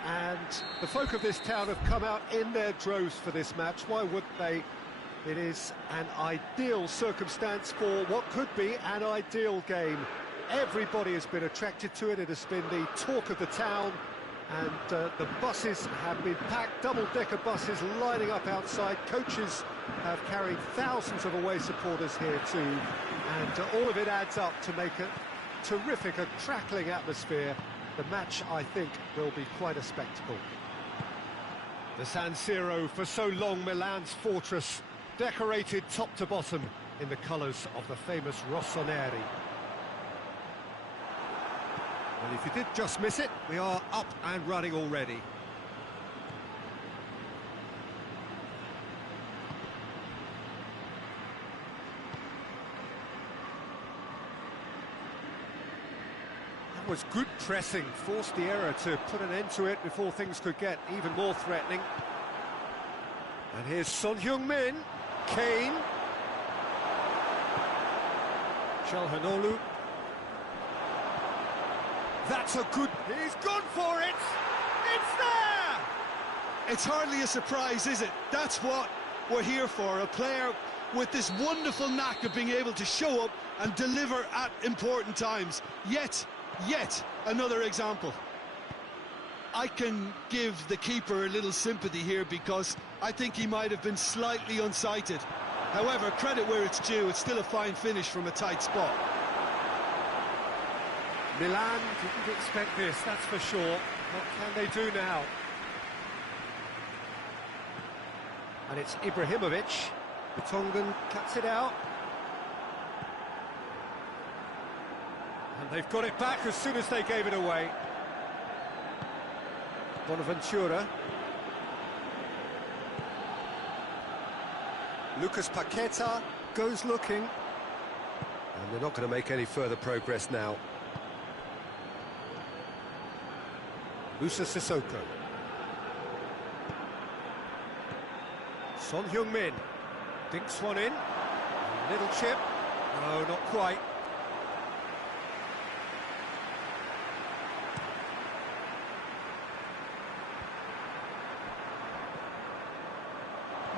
and the folk of this town have come out in their droves for this match. Why wouldn't they? It is an ideal circumstance for what could be an ideal game. Everybody has been attracted to it. It has been the talk of the town. And the buses have been packed, double-decker buses lining up outside. Coaches have carried thousands of away supporters here too. And all of it adds up to make a terrific, a crackling atmosphere. The match, I think, will be quite a spectacle. The San Siro, for so long Milan's fortress, decorated top to bottom in the colours of the famous Rossoneri. Well, if you did just miss it, we are up and running already. That was good pressing, forced the error to put an end to it before things could get even more threatening. And here's Son Heung-min, Kane, Çalhanoğlu. That's a good... He's gone for it! It's there! It's hardly a surprise, is it? That's what we're here for, a player with this wonderful knack of being able to show up and deliver at important times. Yet another example. I can give the keeper a little sympathy here because I think he might have been slightly unsighted. However, credit where it's due, it's still a fine finish from a tight spot. Milan didn't expect this, that's for sure. What can they do now? And it's Ibrahimovic. The Tongan cuts it out. And they've got it back as soon as they gave it away. Bonaventura. Lucas Paqueta goes looking. And they're not going to make any further progress now. Musa Sissoko. Son Heung-min dinks one in. Little chip. No, not quite.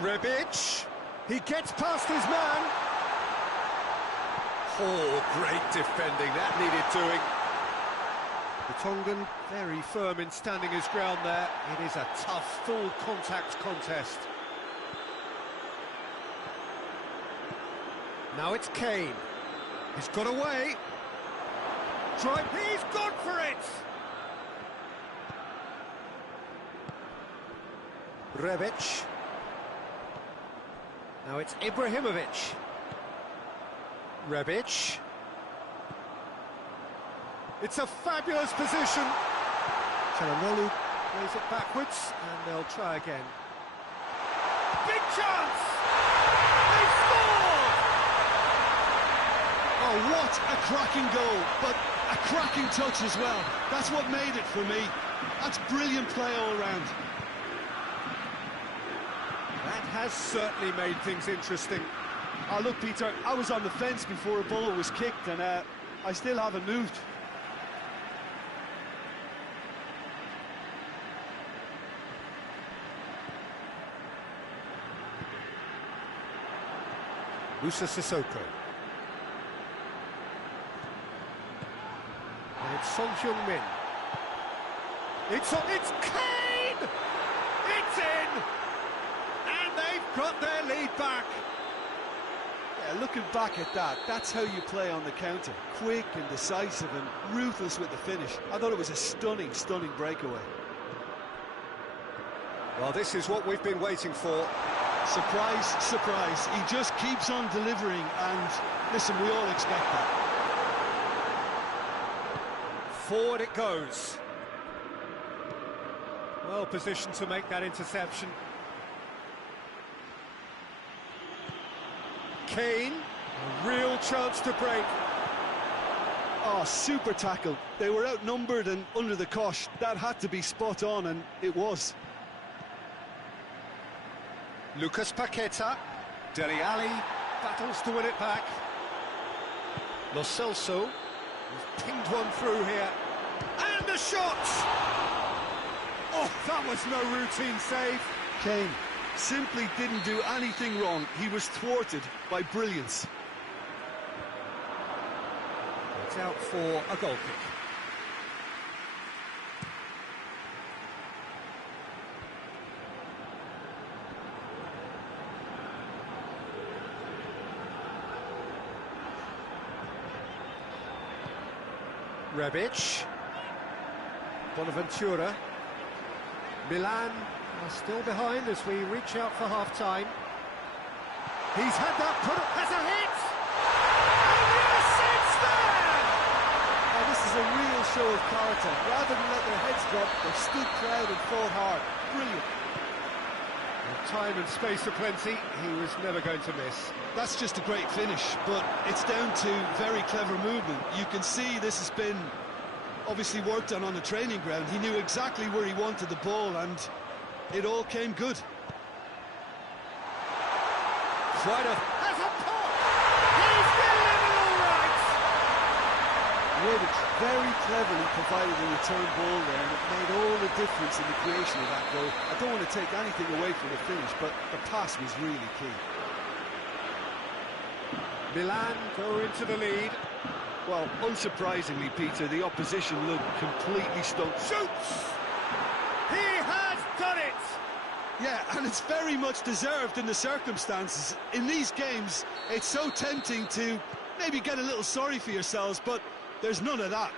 Rebic. He gets past his man. Oh, great defending. That needed doing. The Tongan very firm in standing his ground there. It is a tough, full contact contest. Now it's Kane. He's got away. Drive. He's gone for it. Rebic. Now it's Ibrahimovic. Rebic. It's a fabulous position. Çalhanoğlu plays it backwards, and they'll try again. Big chance! They scored! Oh, what a cracking goal, but a cracking touch as well. That's what made it for me. That's brilliant play all round. That has certainly made things interesting. Oh, look, Peter, I was on the fence before a ball was kicked, and I still haven't moved. Musa Sissoko. And it's Son Heung-min. It's Kane! It's in! And they've got their lead back. Yeah, looking back at that, that's how you play on the counter. Quick and decisive and ruthless with the finish. I thought it was a stunning, stunning breakaway. Well, this is what we've been waiting for. Surprise, surprise. He just keeps on delivering, and listen, we all expect that. Forward it goes. Well positioned to make that interception. Kane, a real chance to break. Oh, super tackle. They were outnumbered and under the cosh. That had to be spot on, and it was. Lucas Paqueta, Dele Alli, Battles to win it back. Lo Celso has pinged one through here. And a shot! Oh, that was no routine save. Kane simply didn't do anything wrong. He was thwarted by brilliance. It's out for a goal kick. Rebic, Bonaventura, Milan are still behind as we reach out for half-time. He's had that put up, has a hit! And yes, it's there! Now this is a real show of character. Rather than let their heads drop, they stood proud and fought hard. Brilliant. With time and space aplenty, he was never going to miss. That's just a great finish, but it's down to very clever movement. You can see this has been obviously worked on the training ground. He knew exactly where he wanted the ball, and it all came good. Quite a... Has a pop! He's delivered all right! Rebic very cleverly provided a return ball there, and it made all the difference in the creation of that goal. I don't want to take anything away from the finish, but the pass was really key. Milan go into the lead. Well, unsurprisingly, Peter, the opposition looked completely stumped. Shoots! He has done it! Yeah, and it's very much deserved in the circumstances. In these games, it's so tempting to maybe get a little sorry for yourselves, but there's none of that.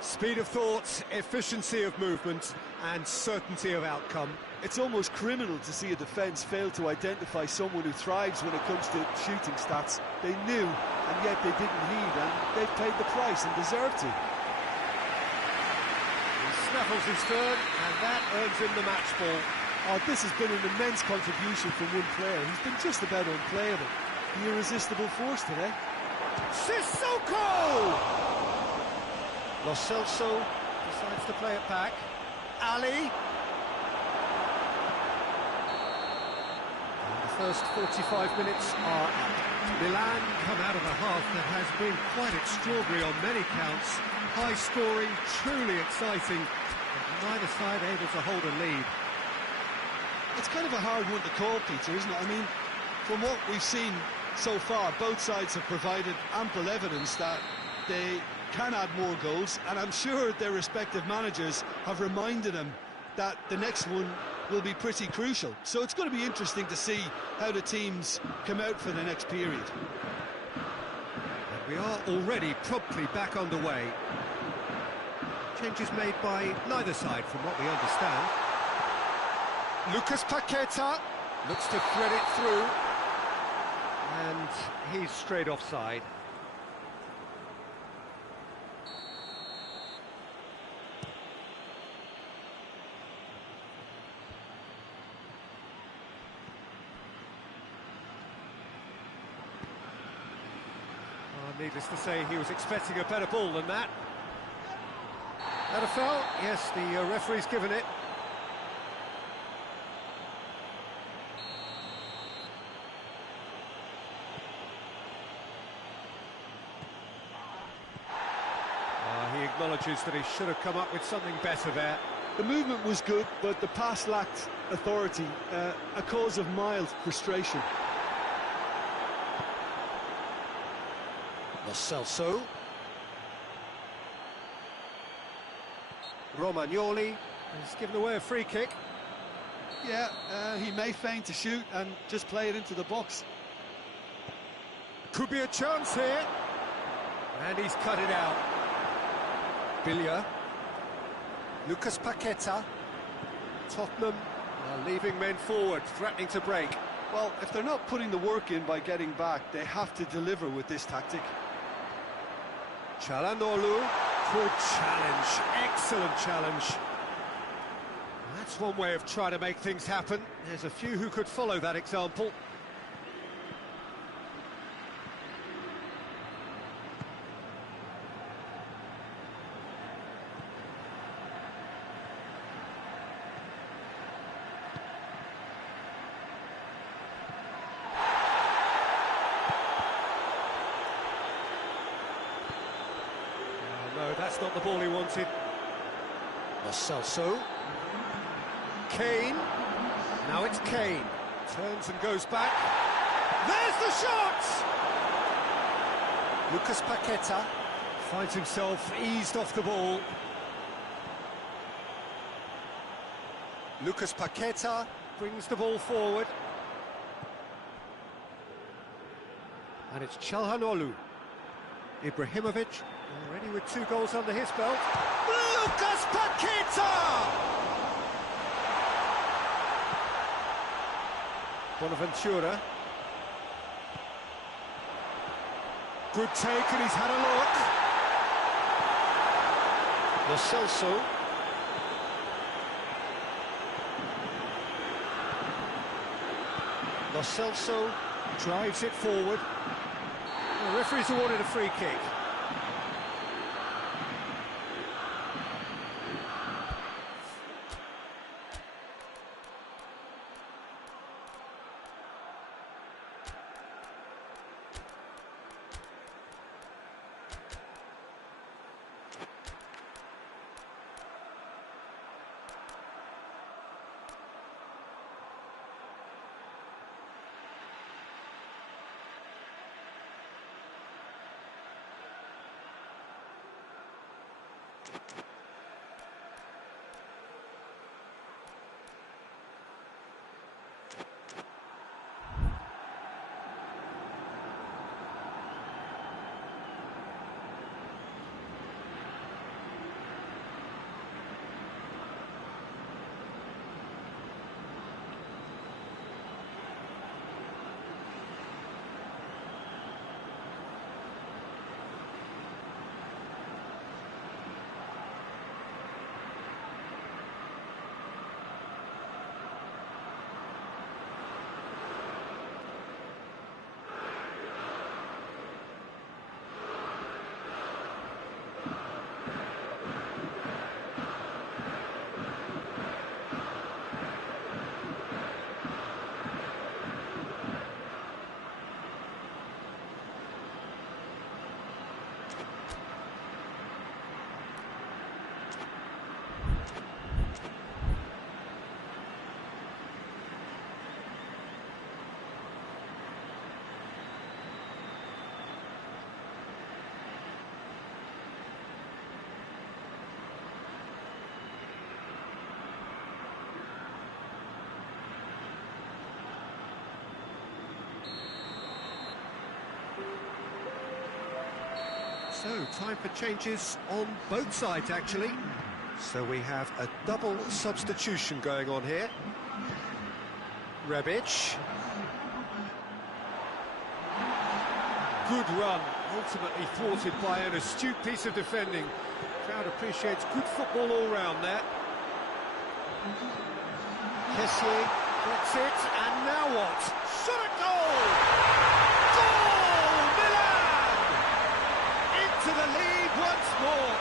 Speed of thought, efficiency of movement, and certainty of outcome. It's almost criminal to see a defence fail to identify someone who thrives when it comes to shooting stats. They knew, and yet they didn't heed, and they've paid the price and deserve to. He snaffles his third, and that earns him the match ball. Oh, this has been an immense contribution from one player. He's been just about unplayable. The irresistible force today. Sissoko! Lo Celso decides to play it back. Ali. And the first 45 minutes are up. Milan come out of a half that has been quite extraordinary on many counts. High scoring, truly exciting, but neither side able to hold a lead. It's kind of a hard one to call, Peter, isn't it? I mean, from what we've seen so far, both sides have provided ample evidence that they can add more goals, and I'm sure their respective managers have reminded them that the next one will be pretty crucial. So it's going to be interesting to see how the teams come out for the next period. And we are already promptly back underway. Changes made by neither side from what we understand. Lucas Paqueta looks to thread it through, and he's straight offside. Needless to say, he was expecting a better ball than that. That a foul? Yes, the referee's given it. He acknowledges that he should have come up with something better there. The movement was good, but the pass lacked authority, a cause of mild frustration. Lo Celso. Romagnoli has given away a free kick. Yeah, he may feign to shoot and just play it into the box. Could be a chance here. And he's cut it out. Billia. Lucas Paqueta. Tottenham are leaving men forward, threatening to break. Well, if they're not putting the work in by getting back, they have to deliver with this tactic. Çalhanoğlu, good challenge, excellent challenge. That's one way of trying to make things happen. There's a few who could follow that example. got the ball he wanted. Lo Celso. Kane. Now it's Kane. Turns and goes back. There's the shot! Lucas Paqueta. Finds himself eased off the ball. Lucas Paqueta. Brings the ball forward. And it's Çalhanoğlu. Ibrahimovic, already with 2 goals under his belt. Lucas Paqueta! Bonaventura. Good take, and he's had a look. Lo Celso. Lo Celso drives it forward. The referee's awarded a free kick. So, time for changes on both sides, actually. So we have a double substitution going on here. Rebic. Good run, ultimately thwarted by an astute piece of defending. Crowd appreciates good football all round there. Kessié gets it, and now what? Shot at goal! Goal! Milan! Into the lead once more.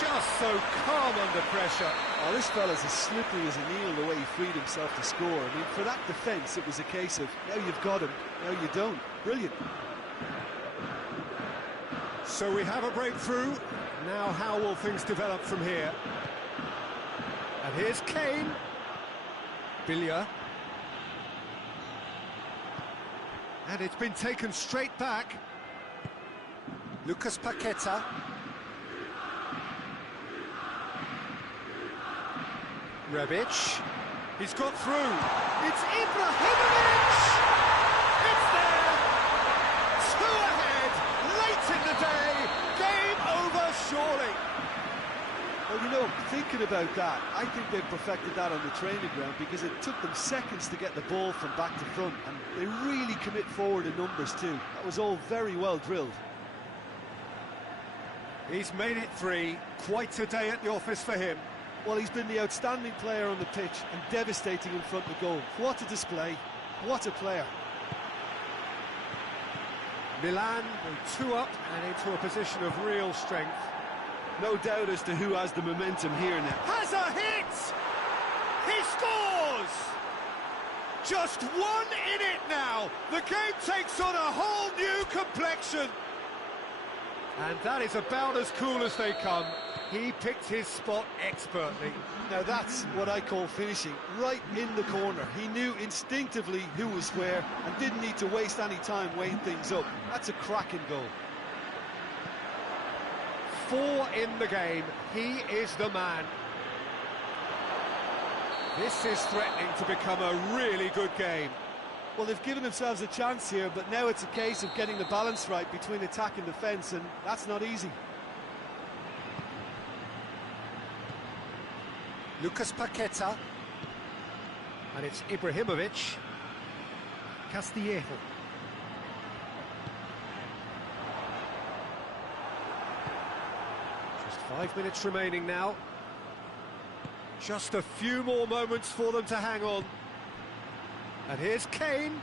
Just so calm under pressure. Oh, this fella's as slippery as an eel the way he freed himself to score. I mean, for that defence, it was a case of, now you've got him, now you don't. Brilliant. So we have a breakthrough. Now how will things develop from here? And here's Kane. Billia. And it's been taken straight back. Lucas Paqueta. Rebic. He's got through. It's Ibrahimovic! It's there! 2 ahead, late in the day. Game over, surely. Well, you know, thinking about that, I think they've perfected that on the training ground because it took them seconds to get the ball from back to front, and they really commit forward in numbers too. That was all very well drilled. He's made it 3. Quite a day at the office for him. Well, he's been the outstanding player on the pitch and devastating in front of goal. What a display, what a player. Milan go 2 up and into a position of real strength. No doubt as to who has the momentum here now. Has a hit! He scores! Just 1 in it now. The game takes on a whole new complexion. And that is about as cool as they come. He picked his spot expertly. Now that's what I call finishing, right in the corner. He knew instinctively who was where and didn't need to waste any time weighing things up. That's a cracking goal. 4 in the game. He is the man. This is threatening to become a really good game. Well, they've given themselves a chance here, but now it's a case of getting the balance right between attack and defence, and that's not easy. Lucas Paqueta. And it's Ibrahimovic. Castillejo. Just 5 minutes remaining now. Just a few more moments for them to hang on. And here's Kane.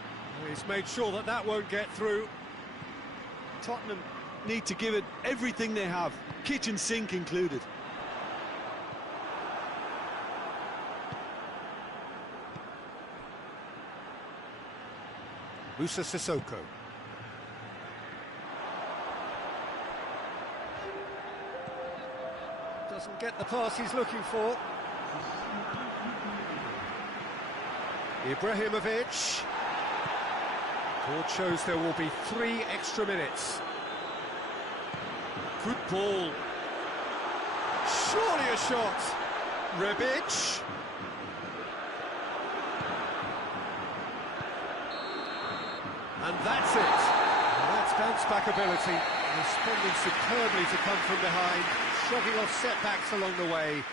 He's made sure that that won't get through. Tottenham need to give it everything they have, kitchen sink included. Musa Sissoko. Doesn't get the pass he's looking for. Ibrahimovic. Board shows there will be 3 extra minutes. Good ball. Surely a shot. Rebic. And that's it. And that's bounce-back ability, responding superbly to come from behind, shrugging off setbacks along the way,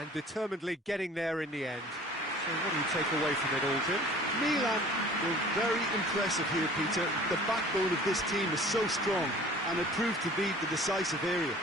and determinedly getting there in the end. So what do you take away from it all, Jim? Milan were very impressive here, Peter. The backbone of this team is so strong, and it proved to be the decisive area.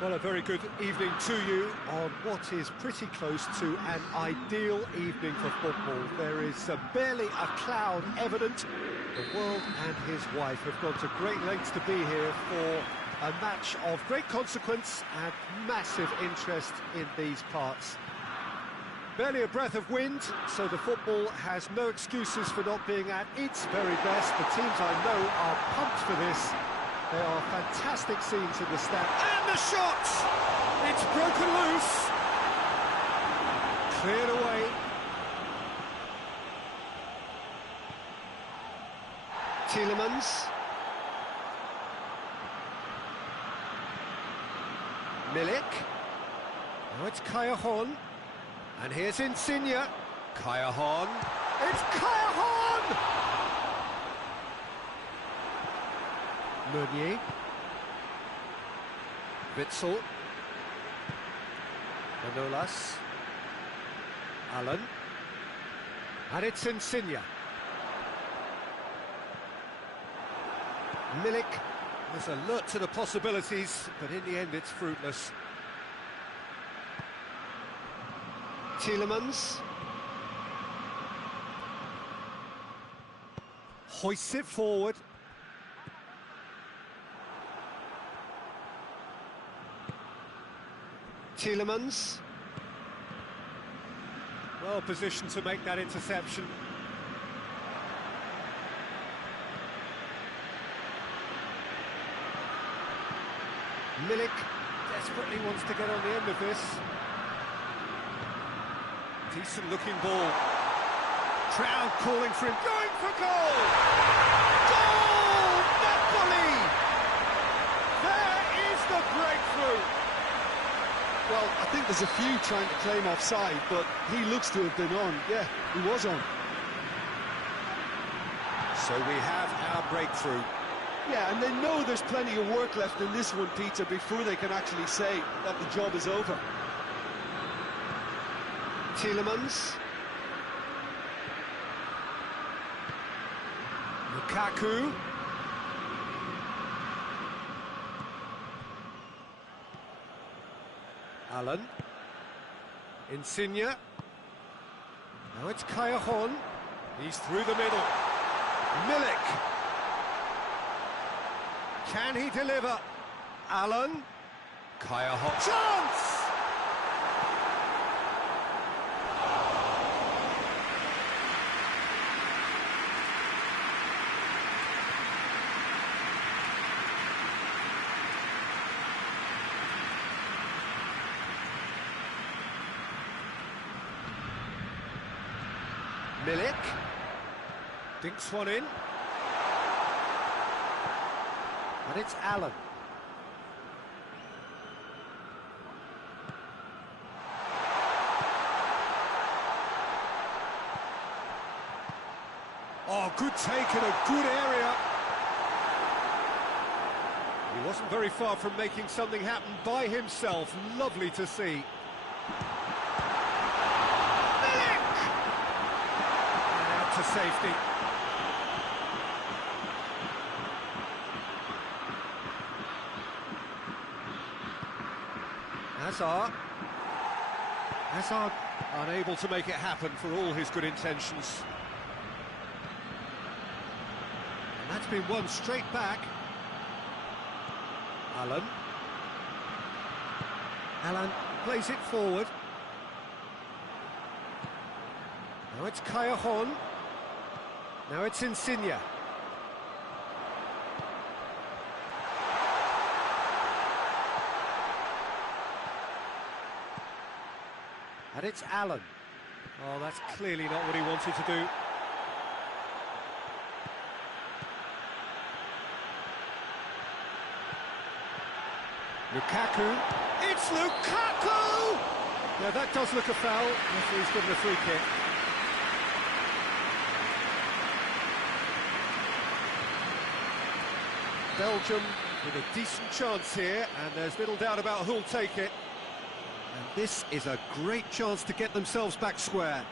Well, a very good evening to you on what is pretty close to an ideal evening for football. There is barely a cloud evident. The world and his wife have gone to great lengths to be here for a match of great consequence and massive interest in these parts. Barely a breath of wind, so the football has no excuses for not being at its very best. The teams I know are pumped for this. There are fantastic scenes in the stand. And the shot! It's broken loose. Cleared away. Tielemans. Milik. Now it's Callejon. And here's Insigne. Callejon. It's Callejon! Meunier. Witsel. Manolas. Allen. And it's Insigne. Milik was alert to the possibilities, but in the end it's fruitless. Tielemans. Hoists it forward. Tielemans. Well positioned to make that interception. Milik desperately wants to get on the end of this. Decent looking ball. Crowd calling for him, going for goal! Goal! Napoli! There is the breakthrough! Well, I think there's a few trying to claim offside, but he looks to have been on. Yeah, he was on. So we have our breakthrough. Yeah, and they know there's plenty of work left in this one, Peter, before they can actually say that the job is over. Tielemans. Lukaku. Allen. Insigne. Now it's Callejon. He's through the middle. Milik. Can he deliver? Allen. Callejon. Chance! Milik dinks one in, and it's Allen. Oh, good take in a good area. He wasn't very far from making something happen by himself. Lovely to see. To safety. Hazard unable to make it happen for all his good intentions. And that's been won straight back. Allen plays it forward. Now it's Callejon. Now it's Insigne. And it's Allen. Oh, that's clearly not what he wanted to do. Lukaku. It's Lukaku! Now that does look a foul. Referee's given a free kick. Belgium with a decent chance here, and there's little doubt about who'll take it. And this is a great chance to get themselves back square.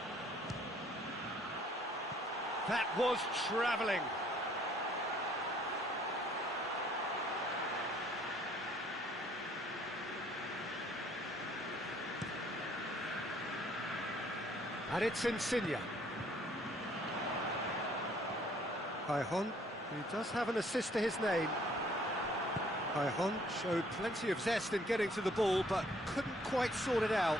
That was travelling. And it's Insigne. Cajon, who does have an assist to his name. Cajon showed plenty of zest in getting to the ball, but couldn't quite sort it out.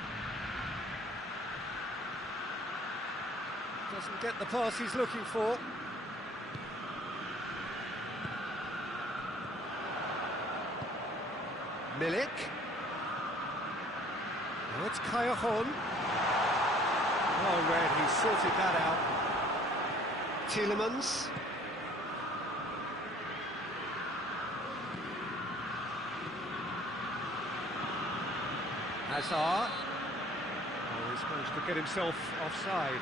Doesn't get the pass he's looking for. Milik. Now it's Cajon. Well read, he sorted that out. Tielemans. Hazard. Oh, he's managed to get himself offside.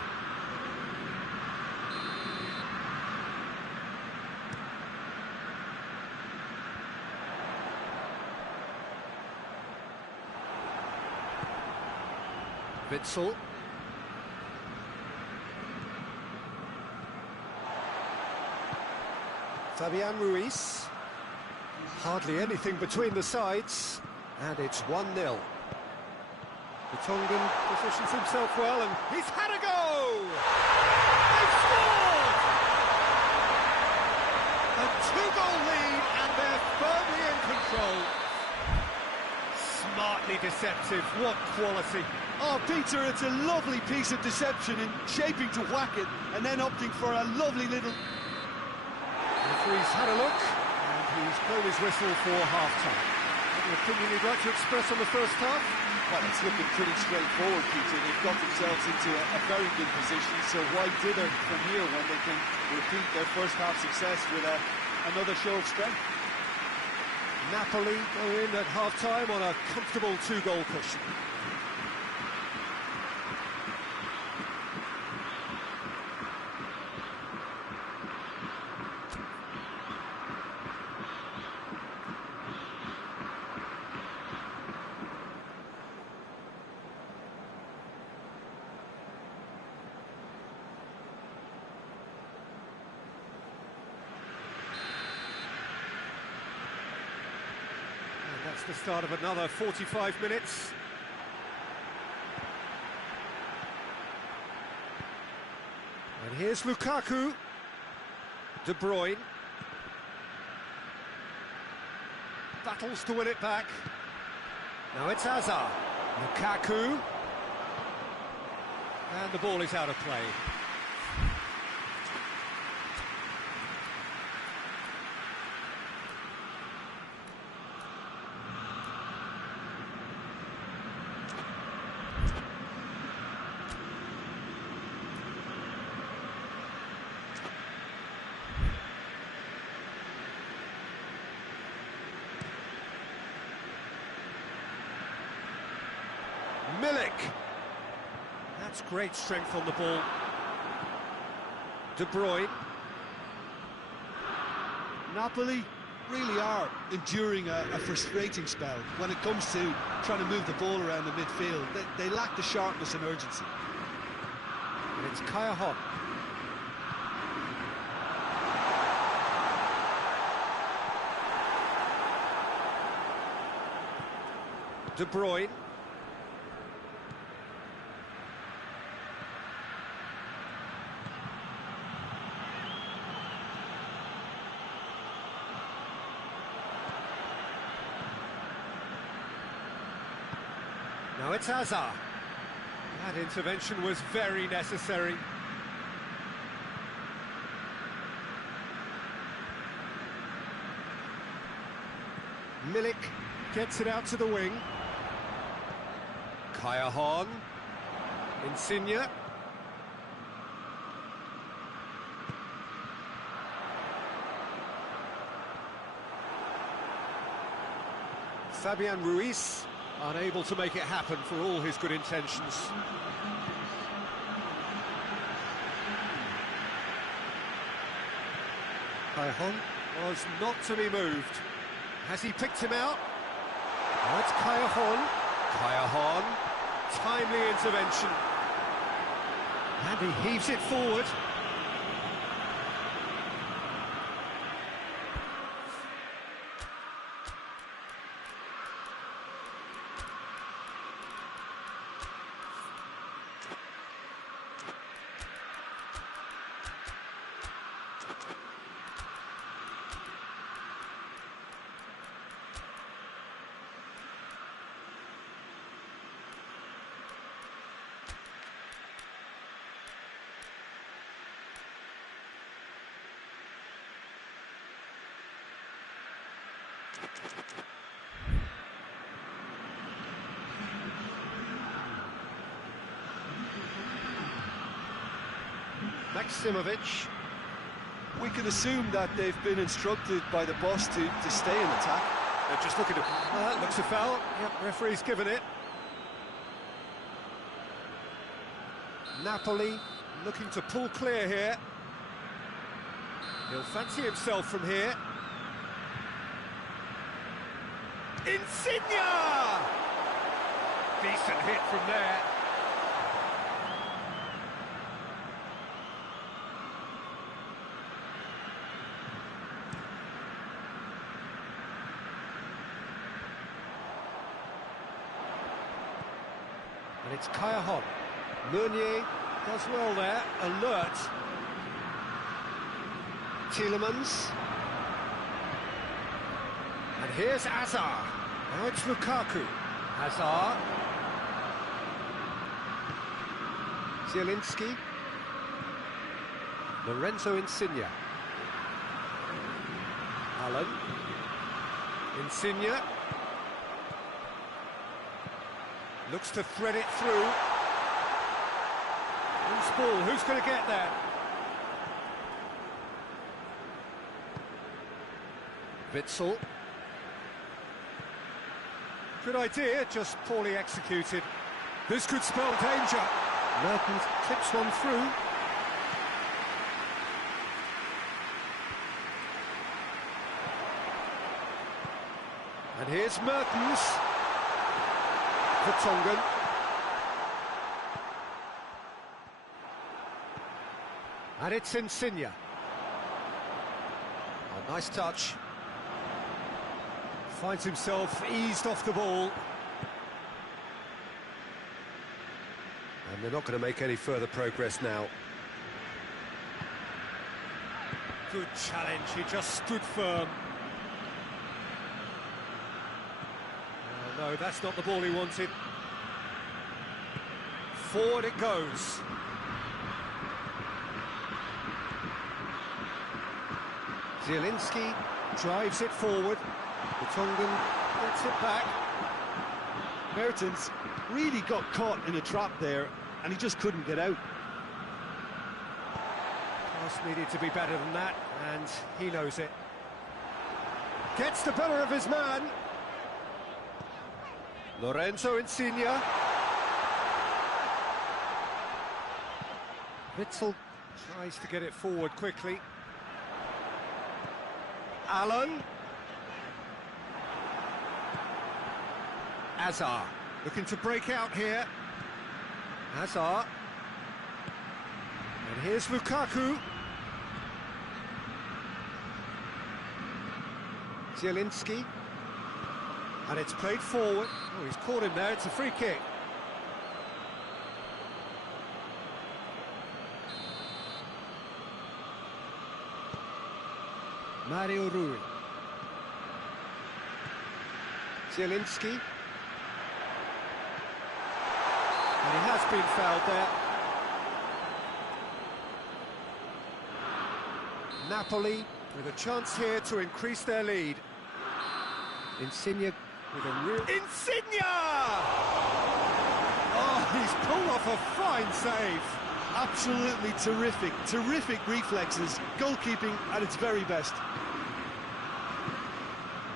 Witsel. Fabian Ruiz. Hardly anything between the sides, and it's 1-0. The Tongan positions himself well, and he's had a go! They've scored! A 2-goal lead, and they're firmly in control. Smartly deceptive, what quality. Oh, Peter, it's a lovely piece of deception in shaping to whack it and then opting for a lovely little... The referee's had a look, and he's blown his whistle for half-time. Any opinion you'd like to express on the first half? Well, it's looking pretty straightforward, Peter. They've got themselves into a very good position, so why dither from here when they can repeat their first half success with another show of strength? Napoli go in at half-time on a comfortable 2-goal cushion. That's the start of another 45 minutes. And here's Lukaku. De Bruyne. Battles to win it back. Now it's Hazard. Lukaku. And the ball is out of play. Milik. That's great strength on the ball. De Bruyne. Napoli really are enduring a frustrating spell when it comes to trying to move the ball around the midfield. They lack the sharpness and urgency. And it's Cajon. De Bruyne. Now it's Hazard. That intervention was very necessary. Milik gets it out to the wing. Cajon. Insigne. Fabian Ruiz, unable to make it happen for all his good intentions. Cajon was not to be moved. Has he picked him out? Oh, it's Cajon. Cajon, timely intervention. And he heaves it forward. Maximovic. We can assume that they've been instructed by the boss to stay in attack. They're just looking to... that looks a foul. Yep, referee's given it. Napoli looking to pull clear here. He'll fancy himself from here. Insigne! Decent hit from there. And it's Kaya. Meunier does well there, alert. Tielemans. And here's Hazard. Now it's Lukaku. Hazard. Zielinski. Lorenzo Insigne. Allen. Insigne. Looks to thread it through. Loose ball, who's going to get there? Witsel. Good idea, just poorly executed. This could spell danger. Mertens clips one through. And here's Mertens. Vertonghen. And it's Insigne. A nice touch. Finds himself eased off the ball. And they're not going to make any further progress now. Good challenge, he just stood firm. Oh no, that's not the ball he wanted. Forward it goes. Zielinski drives it forward. Vertonghen gets it back. Mertens really got caught in a trap there, and he just couldn't get out. Pass needed to be better than that, and he knows it. Gets the better of his man. Lorenzo Insigne. Witsel tries to get it forward quickly. Allen. Hazard looking to break out here. Hazard. And here's Lukaku. Zielinski. And it's played forward. Oh, he's caught him there. It's a free kick. Mario Rui. Zielinski. And he has been fouled there. Napoli with a chance here to increase their lead. Insigne with a real... Insigne! Oh, he's pulled off a fine save. Absolutely terrific, terrific reflexes, goalkeeping at its very best.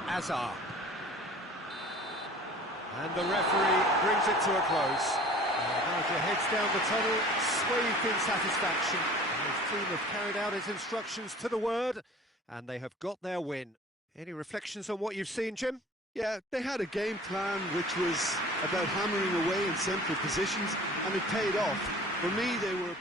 Hazard. And the referee brings it to a close. Manager heads down the tunnel, swathed in satisfaction. His team have carried out his instructions to the word, and they have got their win. Any reflections on what you've seen, Jim? Yeah, they had a game plan which was about hammering away in central positions, and it paid off. For me, they were...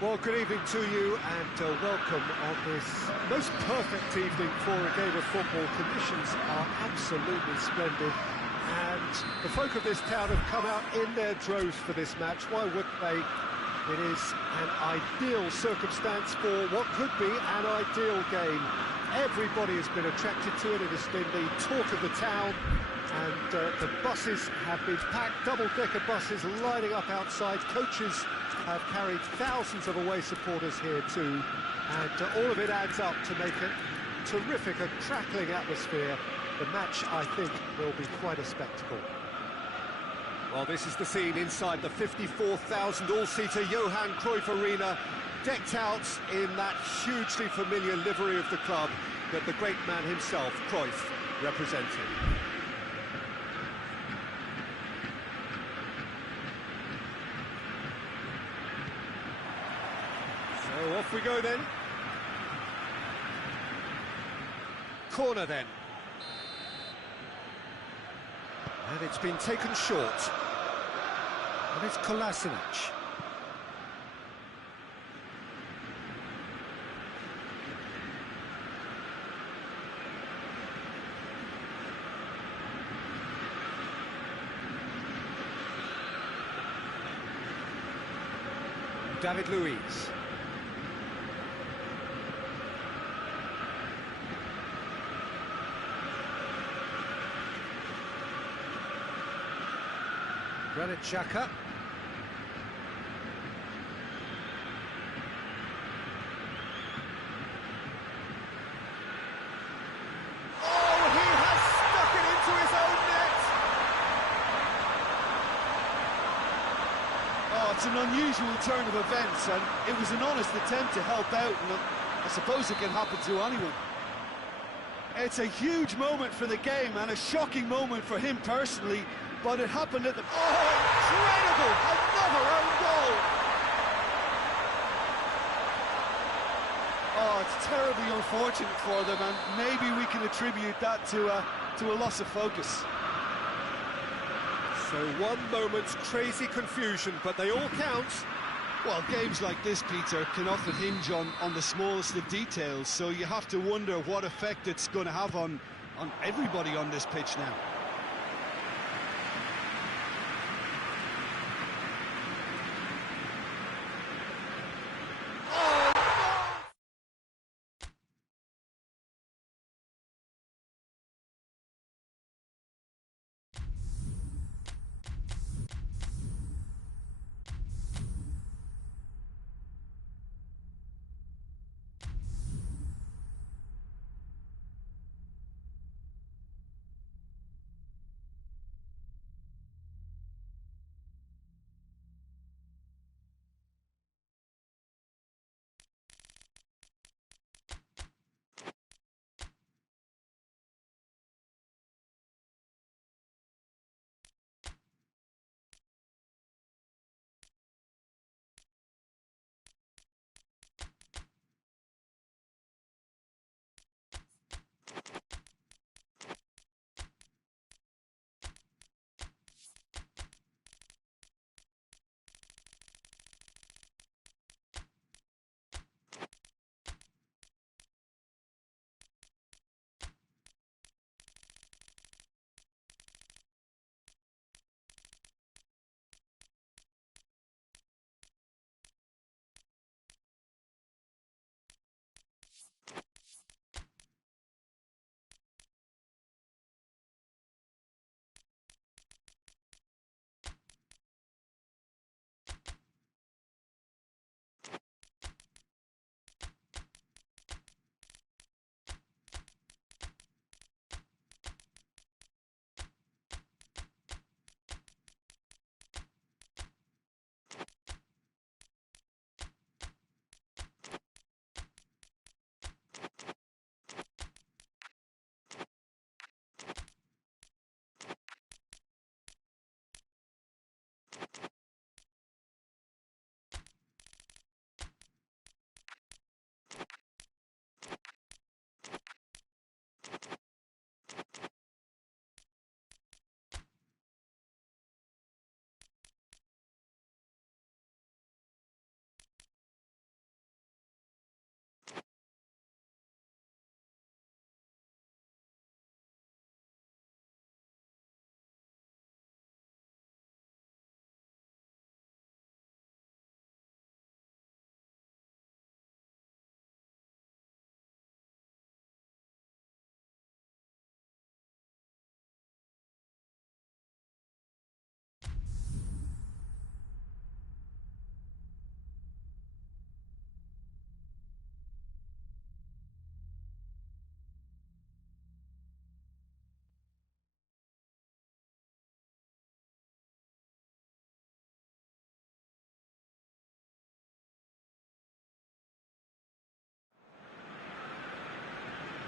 Well, good evening to you and welcome on this most perfect evening for a game of football. Conditions are absolutely splendid and the folk of this town have come out in their droves for this match. Why wouldn't they? It is an ideal circumstance for what could be an ideal game. Everybody has been attracted to it. It has been the talk of the town and the buses have been packed, double-decker buses lining up outside. Coaches have carried thousands of away supporters here too, and all of it adds up to make a terrific, a crackling atmosphere. The match, I think, will be quite a spectacle. Well, this is the scene inside the 54,000 all-seater Johan Cruyff Arena, decked out in that hugely familiar livery of the club that the great man himself, Cruyff, represented. So off we go then. Corner then. And it's been taken short. And it's Kolasinac. David Luiz. Granit Xhaka. Oh, he has stuck it into his own net. Oh, it's an unusual turn of events, and it was an honest attempt to help out, and I suppose it can happen to anyone. It's a huge moment for the game and a shocking moment for him personally, but it happened at the... Oh, incredible! Another own goal! Oh, it's terribly unfortunate for them, and maybe we can attribute that to a loss of focus. So one moment's crazy confusion, but they all count. Well, games like this, Peter, can often hinge on the smallest of details, so you have to wonder what effect it's going to have on everybody on this pitch now.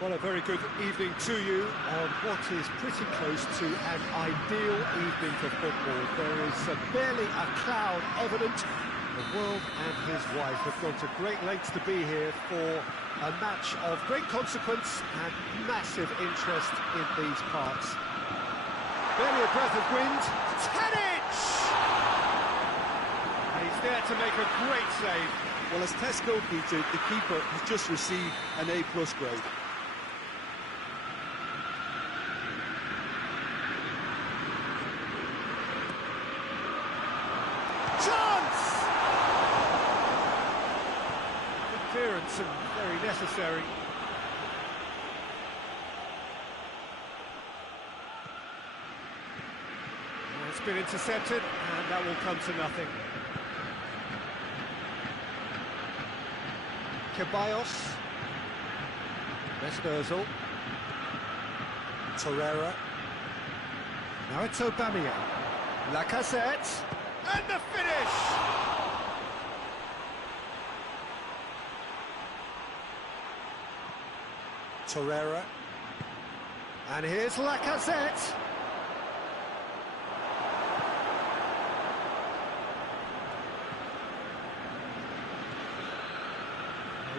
Well, a very good evening to you on what is pretty close to an ideal evening for football. There is barely a cloud evident. The world and his wife have gone to great lengths to be here for a match of great consequence and massive interest in these parts. Barely a breath of wind. Tadic! He's there to make a great save. Well, as test goalkeeper, the keeper has just received an A+ grade. Chance! Clearance and very necessary. Well, it's been intercepted, and that will come to nothing. Ceballos. Mesut Ozil. Torreira. Now it's Aubameyang. Lacazette. And the finish! Torreira. And here's Lacazette.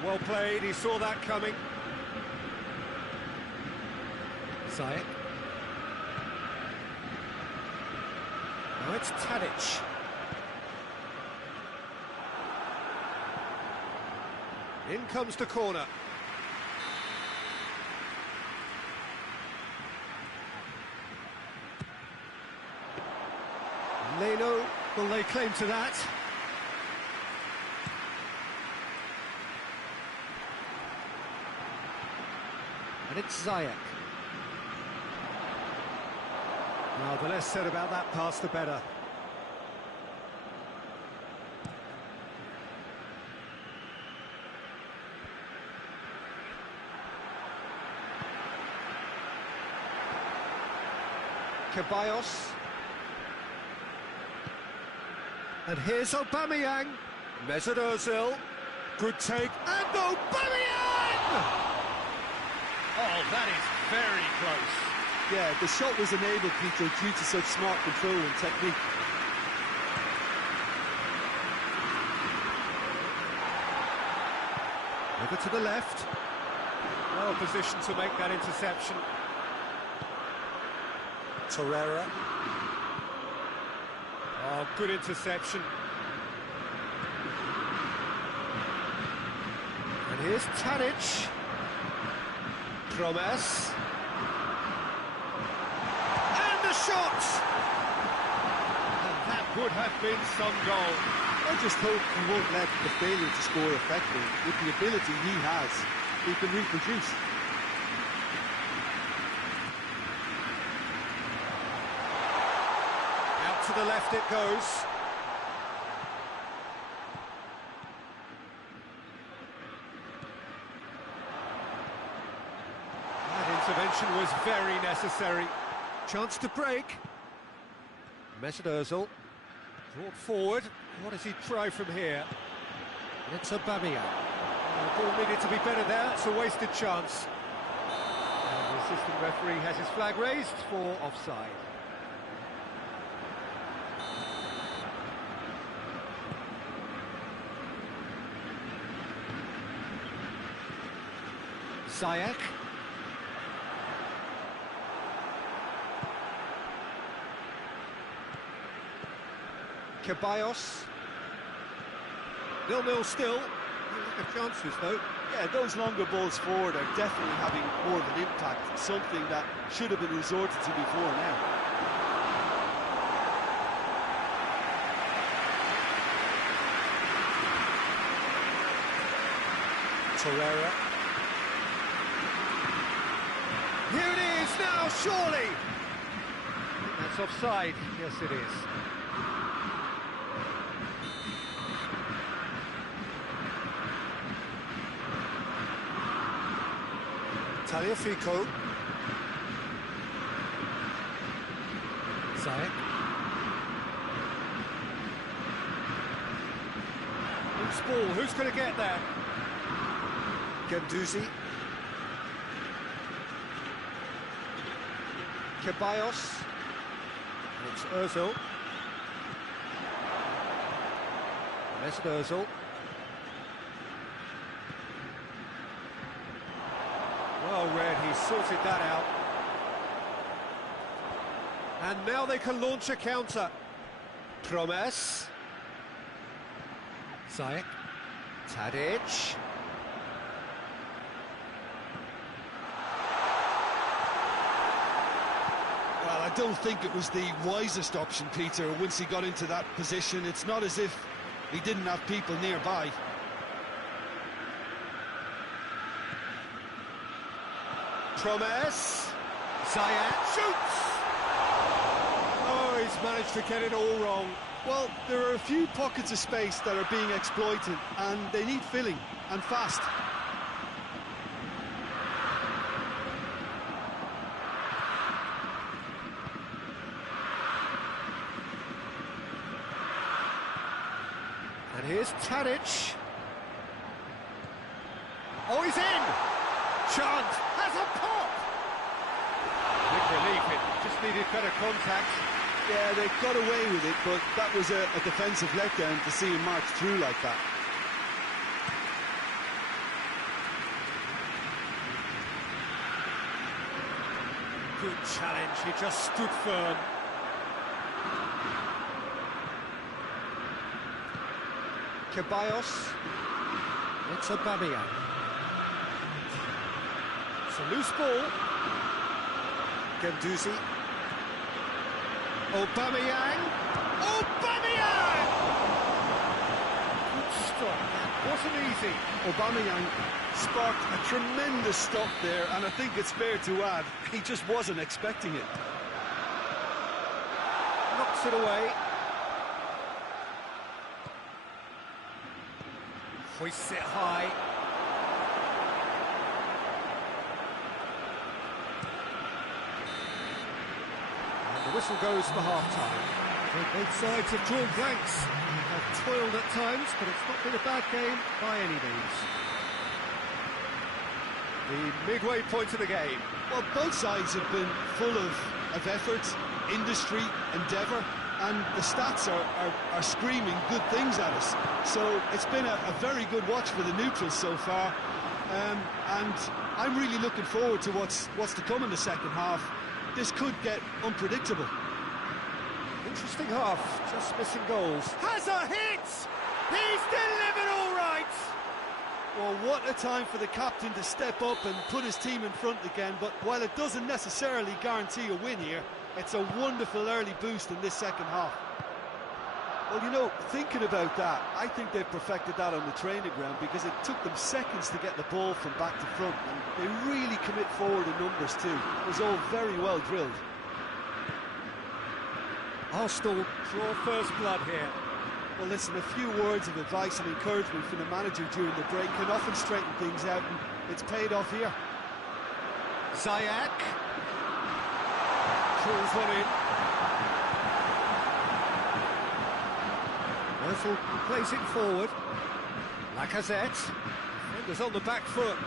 Well played, he saw that coming. Ziyech. Now it's Tadic. In comes the corner. Leno will lay claim to that. And it's Ziyech. Well, the less said about that pass, the better. Ceballos. And here's Aubameyang. Mesut Ozil. Good take. And Aubameyang! Oh, that is very close. Yeah, the shot was enabled, Peter, due to such smart control and technique. Over to the left. Well positioned to make that interception. Torreira. Oh, good interception. And here's Tadic. Promes. And the shot! And that would have been some goal. I just hope he won't let the failure to score affect him. With the ability he has, he can reproduce. Out to the left it goes. Intervention was very necessary. Chance to break. Mesut Ozil brought forward. What does he try from here? It's Aubameyang. The ball needed to be better there. It's a wasted chance. And the assistant referee has his flag raised for offside. Ziyech. Ceballos. 0-0 still. Lack of chances though. Yeah, those longer balls forward are definitely having more of an impact, something that should have been resorted to before now. Torreira. Here it is now, surely! That's offside. Yes, it is. Tagliafico. Ziyech. Loose ball, who's going to get there? Guendouzi. Ceballos. It's Ozil. Mesut Ozil. Well read, he sorted that out. And now they can launch a counter. Promes. Ziyech. Tadic. Well, I don't think it was the wisest option, Peter, once he got into that position. It's not as if he didn't have people nearby. Promes. Ziyech shoots! Oh, he's managed to get it all wrong. Well, there are a few pockets of space that are being exploited, and they need filling, and fast. And here's Tadic. Oh, he's in! Chance has a pop! Big relief, it just needed better contact. Yeah, they got away with it, but that was a defensive letdown to see him march through like that. Good challenge, he just stood firm. Ceballos. It's Aubameyang. It's a loose ball. Guendouzi. Aubameyang. Aubameyang! Good stop. That wasn't easy. Aubameyang sparked a tremendous stop there, and I think it's fair to add, he just wasn't expecting it. Knocks it away. Hoists it high. And the whistle goes for half-time. Well, both sides have drawn blanks. Have toiled at times, but it's not been a bad game by any means. The midway point of the game. Well, both sides have been full of effort, industry, endeavour, and the stats are screaming good things at us. So it's been a very good watch for the neutrals so far, and I'm really looking forward to what's to come in the second half. This could get unpredictable. Interesting half, just missing goals. Has a hit! He's delivered all right! Well, what a time for the captain to step up and put his team in front again, but while it doesn't necessarily guarantee a win here, it's a wonderful early boost in this second half. Well, you know, thinking about that, I think they've perfected that on the training ground because it took them seconds to get the ball from back to front, and they really commit forward in numbers too. It was all very well drilled. Arsenal draw first blood here. Well, listen, a few words of advice and encouragement from the manager during the break can often straighten things out, and it's paid off here. Ziyech. Pulls one in. Ozil plays it forward. Lacazette. Defenders on the back foot.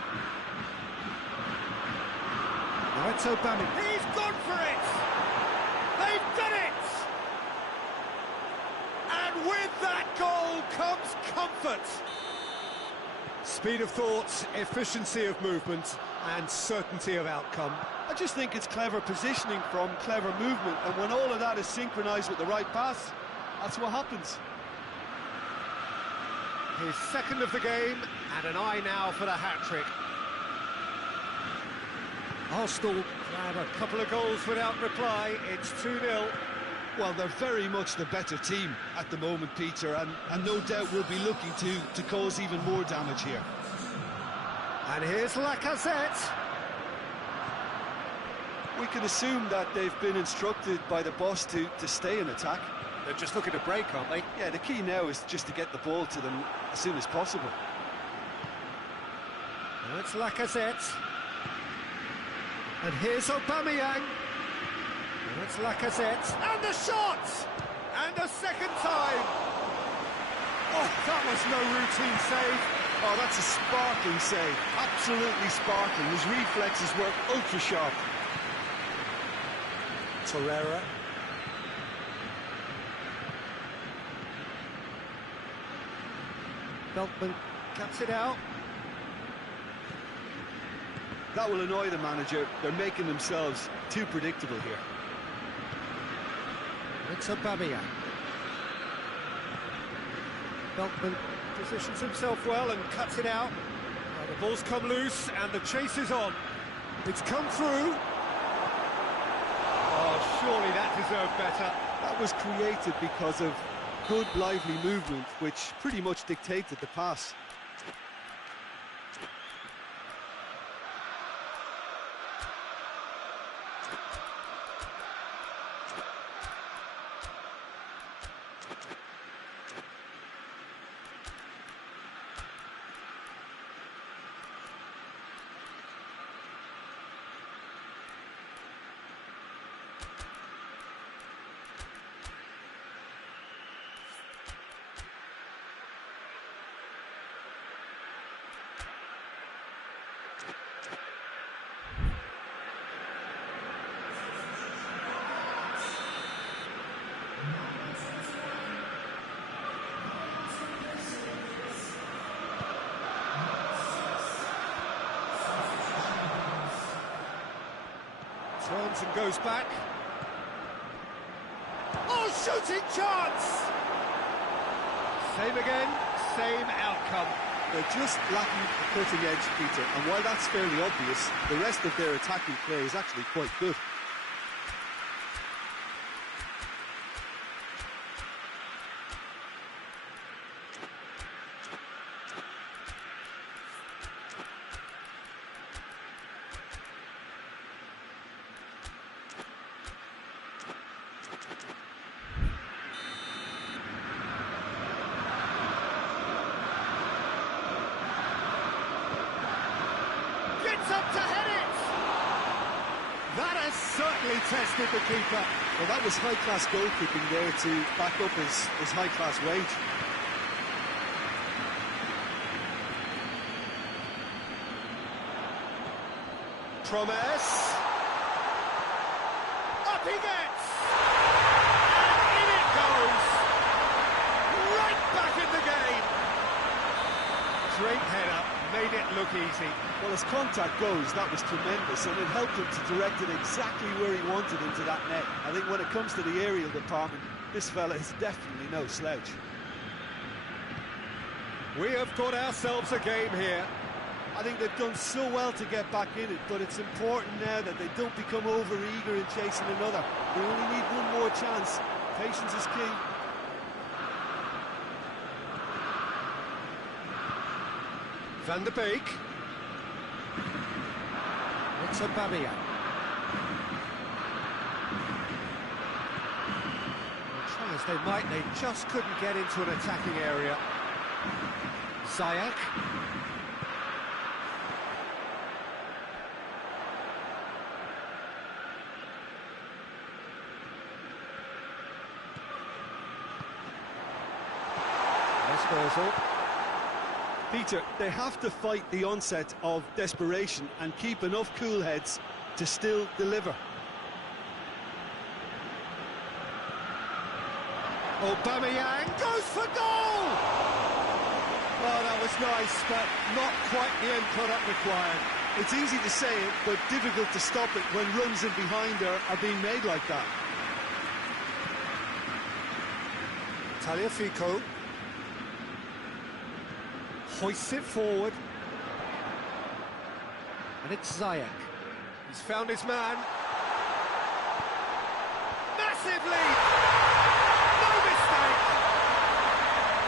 Now it's Aubameyang. He's gone for it! They've done it! And with that goal comes comfort. Speed of thought, efficiency of movement, and certainty of outcome. I just think it's clever positioning from clever movement, and when all of that is synchronised with the right pass, that's what happens. His second of the game, and an eye now for the hat-trick. Arsenal grab a couple of goals without reply. It's 2-0. Well, they're very much the better team at the moment, Peter, and no doubt will be looking to cause even more damage here. And here's Lacazette. We can assume that they've been instructed by the boss to stay in attack. They're just looking to break, aren't they? Yeah, the key now is just to get the ball to them as soon as possible. Now it's Lacazette. And here's Aubameyang. And it's Lacazette. And the shot! And a second time! Oh, that was no routine save. Oh, that's a sparkling save. Absolutely sparkling. His reflexes work ultra sharp. Torreira. Beltman cuts it out. That will annoy the manager. They're making themselves too predictable here. It's Aubameyang. Beltman positions himself well and cuts it out. Well, the ball's come loose and the chase is on. It's come through. Oh, surely that deserved better. That was created because of good, lively movement, which pretty much dictated the pass. Turns and goes back. Oh, shooting chance! Same again, same outcome. They're just lacking the cutting edge, Peter, and while that's fairly obvious, the rest of their attacking play is actually quite good. Up to head it! That has certainly tested the keeper. Well, that was high-class goalkeeping there to back up his high-class wage. Promise. Up he gets! And in it goes! Right back in the game! Great header, made it look easy. Well, as contact goes, that was tremendous, and it helped him to direct it exactly where he wanted into that net. I think when it comes to the aerial department, this fella is definitely no slouch. We have got ourselves a game here. I think they've done so well to get back in it, but it's important now that they don't become over-eager in chasing another. They only need one more chance. Patience is key. Van der Beek. It's Aubameyang. Try as they might, they just couldn't get into an attacking area. Ziyech. Disposal. Peter, they have to fight the onset of desperation and keep enough cool heads to still deliver. Aubameyang goes for goal! Oh, that was nice, but not quite the end product required. It's easy to say it, but difficult to stop it when runs in behind are being made like that. Tagliafico hoists it forward, and it's Ziyech. He's found his man. Massive lead! No mistake!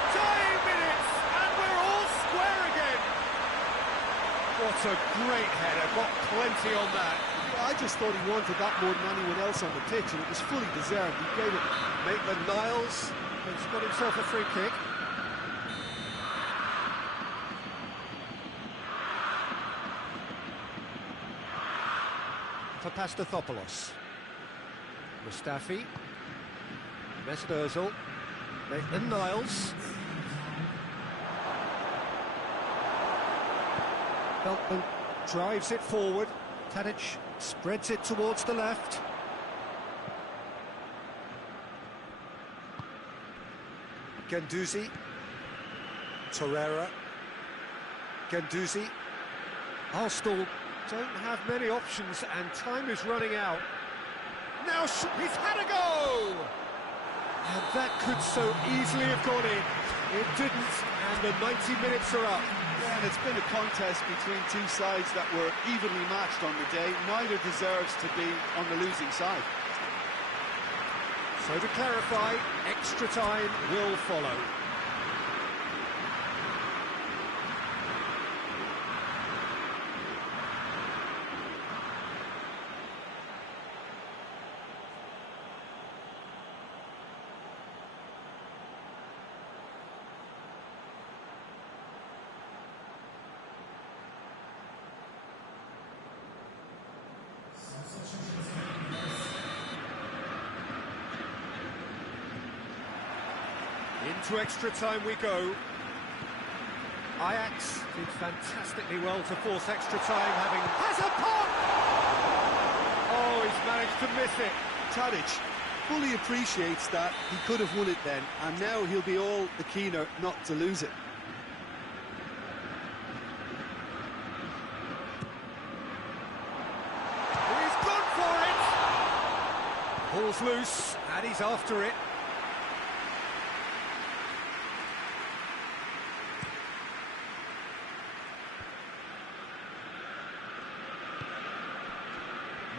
Dying minutes, and we're all square again! What a great header, got plenty on that. I just thought he wanted that more than anyone else on the pitch, and it was fully deserved. He gave it. Maitland-Niles has got himself a free kick. For Pastathopoulos. Mustafi. Mesut Ozil. Maitland-Niles. Beltman drives it forward. Tadic spreads it towards the left. Guendouzi. Torreira. Guendouzi. Arsenal don't have many options and time is running out. Now he's had a go! And that could so easily have gone in. It didn't, and the 90 minutes are up. Yeah, and it's been a contest between two sides that were evenly matched on the day. Neither deserves to be on the losing side. So to clarify, extra time will follow. Into extra time we go. Ajax did fantastically well to force extra time, having... Has a pop! Oh, he's managed to miss it. Tadic fully appreciates that he could have won it then, and now he'll be all the keener not to lose it. He's gone for it! Pulls loose, and he's after it.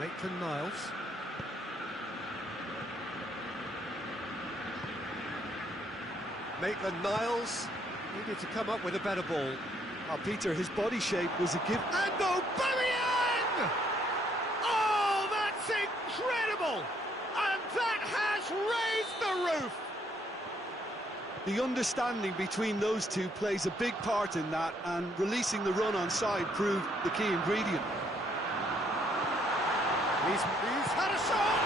Maitland-Niles. Maitland-Niles needed to come up with a better ball. Oh, Peter, his body shape was a gift. And Aubameyang! Oh, that's incredible! And that has raised the roof! The understanding between those two plays a big part in that, and releasing the run on side proved the key ingredient. He's had a shot!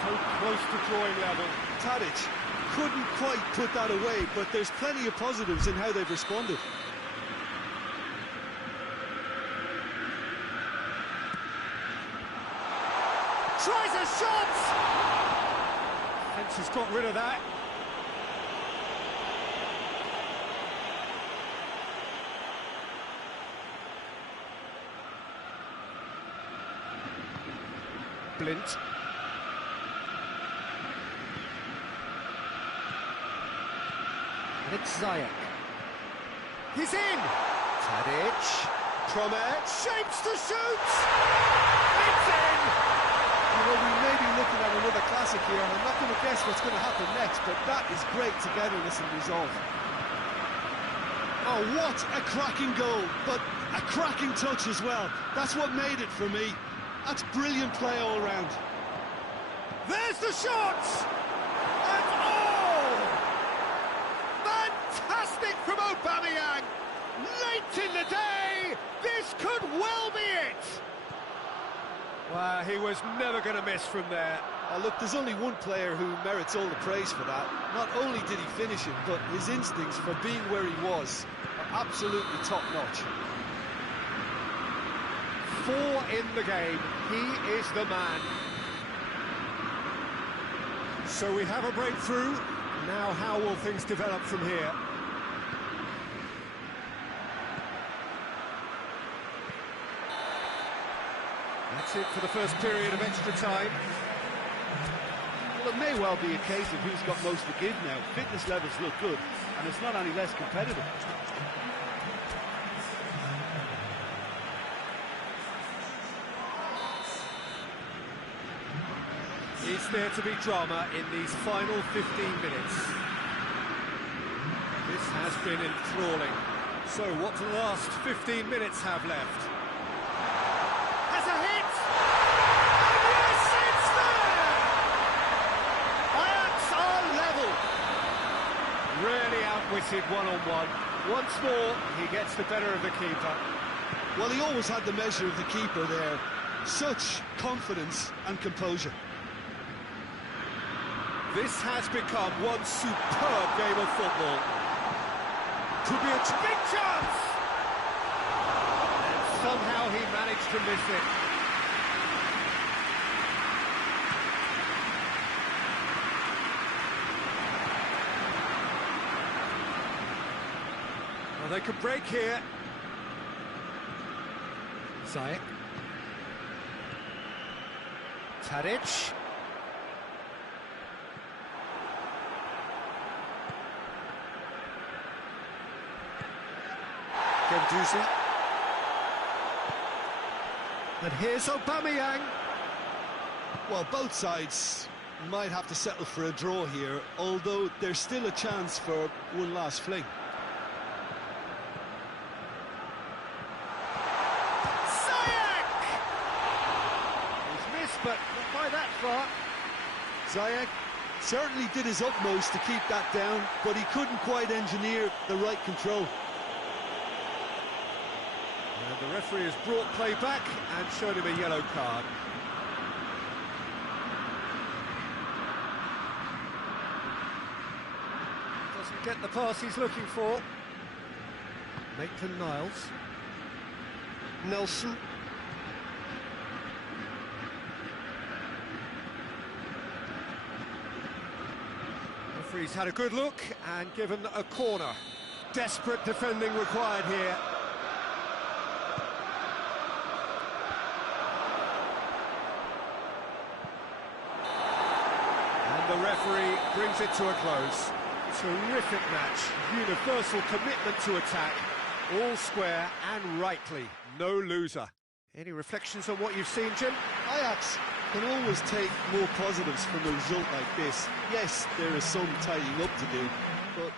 So close to drawing level. Tadic couldn't quite put that away, but there's plenty of positives in how they've responded. Tries a shot! Fence has got rid of that. Blint. And it's Ziyech. He's in! Tadic. Tromet. Shapes to shoot! It's in! Well, we may be looking at another classic here, and I'm not going to guess what's going to happen next, but that is great togetherness and resolve. Oh, what a cracking goal, but a cracking touch as well. That's what made it for me. That's brilliant play all round. There's the shot! And oh! Fantastic from Aubameyang! Late in the day, this could well be it! Wow, he was never going to miss from there. Oh, look, there's only one player who merits all the praise for that. Not only did he finish it, but his instincts for being where he was are absolutely top-notch. 4 in the game, he is the man. So we have a breakthrough. Now how will things develop from here? That's it for the first period of extra time. Well, it may well be a case of who's got most to give now. Fitness levels look good, and it's not any less competitive. Is there to be drama in these final 15 minutes? This has been enthralling. So what do the last 15 minutes have left? Has a hit! And yes, it's there! Ajax are level. Really outwitted one-on-one. Once more, he gets the better of the keeper. Well, he always had the measure of the keeper there. Such confidence and composure. This has become one superb game of football. Could be a big chance! And somehow he managed to miss it. Well, they could break here. Ziyech. Tadic. Gendouzi. And here's Aubameyang. Well, both sides might have to settle for a draw here, although there's still a chance for one last fling. Ziyech! He's missed, but not by that far. Ziyech certainly did his utmost to keep that down, but he couldn't quite engineer the right control. And the referee has brought play back and showed him a yellow card. Doesn't get the pass he's looking for. Maitland-Niles. Nelson. Referee's had a good look and given a corner. Desperate defending required here. And the referee brings it to a close. Terrific match, universal commitment to attack, all square and rightly, no loser. Any reflections on what you've seen, Jim? Ajax can always take more positives from a result like this. Yes, there is some tidying up to do, but...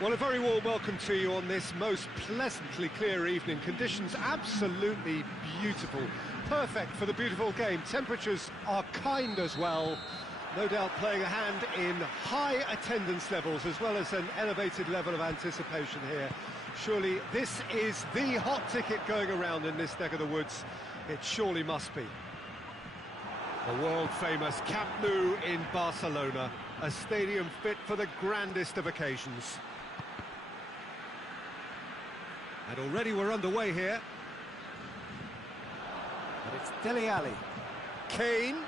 Well, a very warm welcome to you on this most pleasantly clear evening. Conditions absolutely beautiful. Perfect for the beautiful game. Temperatures are kind as well. No doubt playing a hand in high attendance levels as well as an elevated level of anticipation here. Surely this is the hot ticket going around in this neck of the woods. It surely must be. The world-famous Camp Nou in Barcelona, a stadium fit for the grandest of occasions. And already we're underway here. And it's Dele Alli. Kane.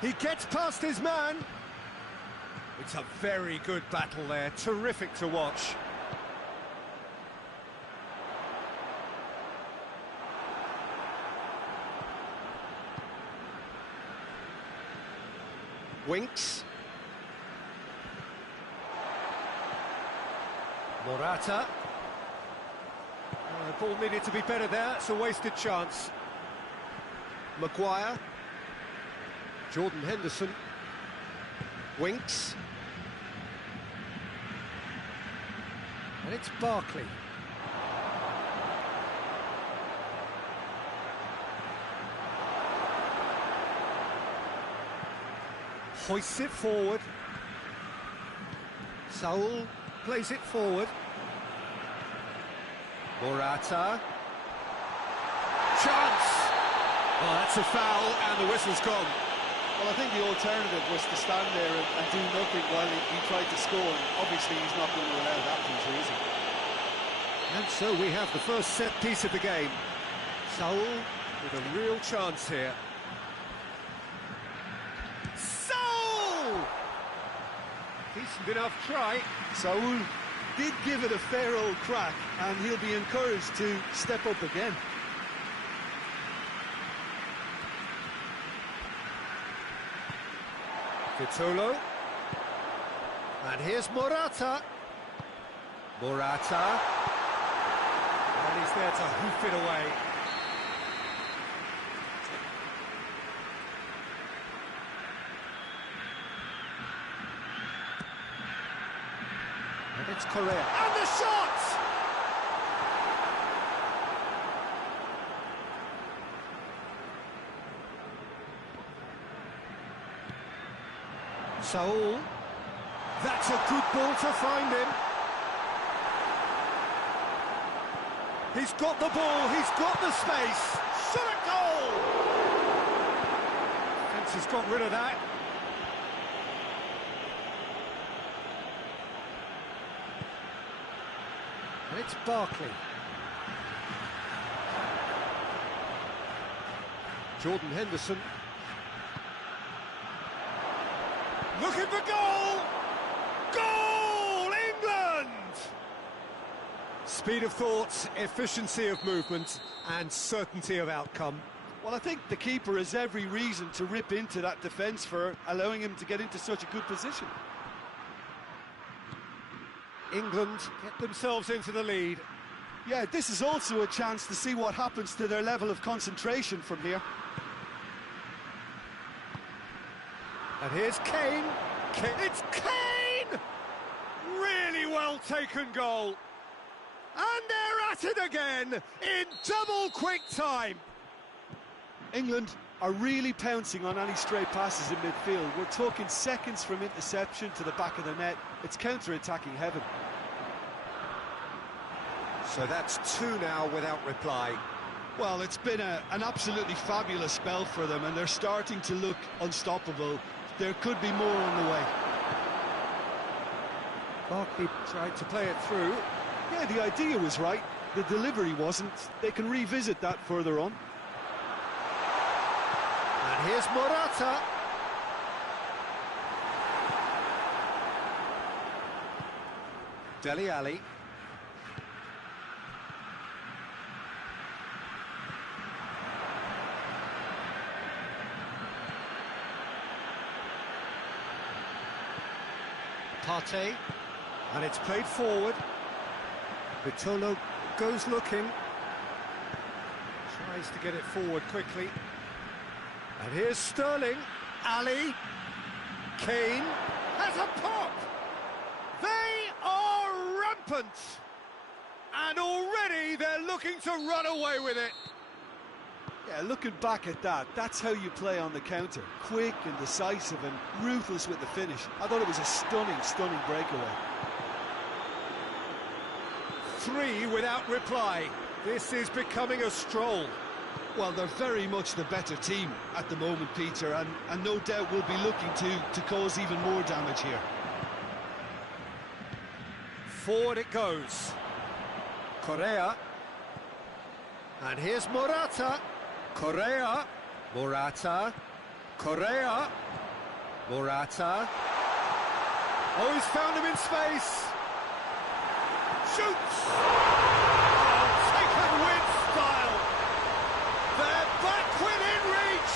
He gets past his man. It's a very good battle there. Terrific to watch. Winks. Morata. The ball needed to be better there. It's a wasted chance. Maguire. Jordan Henderson. Winks. And it's Barkley. Hoists it forward. Saul plays it forward. Morata. Chance! Oh, that's a foul, and the whistle's gone. Well, I think the alternative was to stand there and do nothing while he tried to score. And obviously, he's not going to allow that too easy. And so we have the first set piece of the game. Saul with a real chance here. Saul! Decent enough try. Saul did give it a fair old crack, and he'll be encouraged to step up again. Vitolo. And here's Morata. Morata. And he's there to hoof it away. And it's Correa. And the shot! Saul. That's a good ball to find him. He's got the ball, he's got the space. Shot a goal! Defence has got rid of that. And it's Barkley. Jordan Henderson. Looking for goal! Goal! England! Speed of thought, efficiency of movement, and certainty of outcome. Well, I think the keeper has every reason to rip into that defence for allowing him to get into such a good position. England get themselves into the lead. Yeah, this is also a chance to see what happens to their level of concentration from here. And here's Kane. It's Kane! Really well taken goal. And they're at it again in double quick time. England are really pouncing on any stray passes in midfield. We're talking seconds from interception to the back of the net. It's counter-attacking heaven. So that's two now without reply. Well, it's been an absolutely fabulous spell for them, and they're starting to look unstoppable. There could be more on the way. Barkley tried to play it through. Yeah, the idea was right. The delivery wasn't. They can revisit that further on. And here's Morata. Dele Alli. Partey, and it's played forward. Vitolo goes looking, tries to get it forward quickly. And here's Sterling, Ali, Kane has a pop. They are happened. And already they're looking to run away with it. Yeah, looking back at that, that's how you play on the counter. Quick and decisive and ruthless with the finish. I thought it was a stunning, stunning breakaway. 3 without reply. This is becoming a stroll. Well, they're very much the better team at the moment, Peter, and no doubt will be looking to cause even more damage here. Forward it goes. Correa. And here's Morata. Correa. Morata. Correa. Morata. Oh, he's found him in space. Shoots! Oh, taken with style. They're back within reach.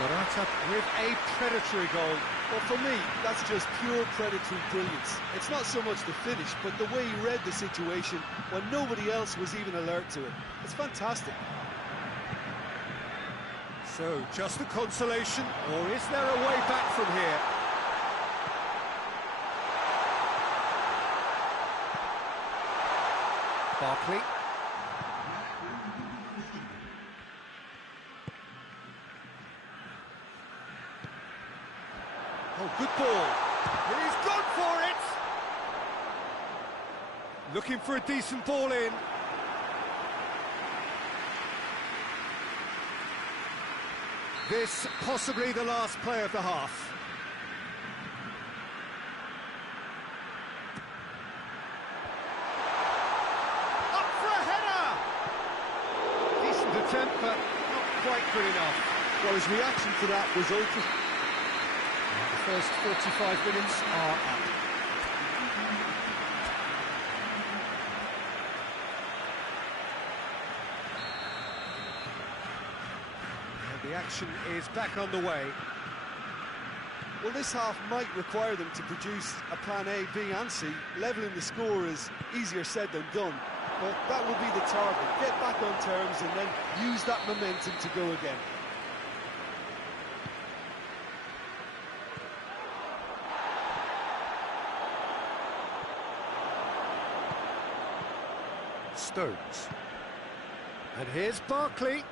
Morata with a predatory goal. Well, for me, that's just pure predatory brilliance. It's not so much the finish, but the way he read the situation when nobody else was even alert to it. It's fantastic. So, just a consolation, or is there a way back from here? Barkley. Oh, good ball. He's gone for it. Looking for a decent ball in. This possibly the last play of the half. Up for a header! Decent attempt, but not quite good enough. Well, his reaction to that was open. The first 45 minutes are up. And the action is back underway. Well, this half might require them to produce a plan A, B and C. Levelling the score is easier said than done, but that will be the target. Get back on terms and then use that momentum to go again. Stones. And here's Barkley.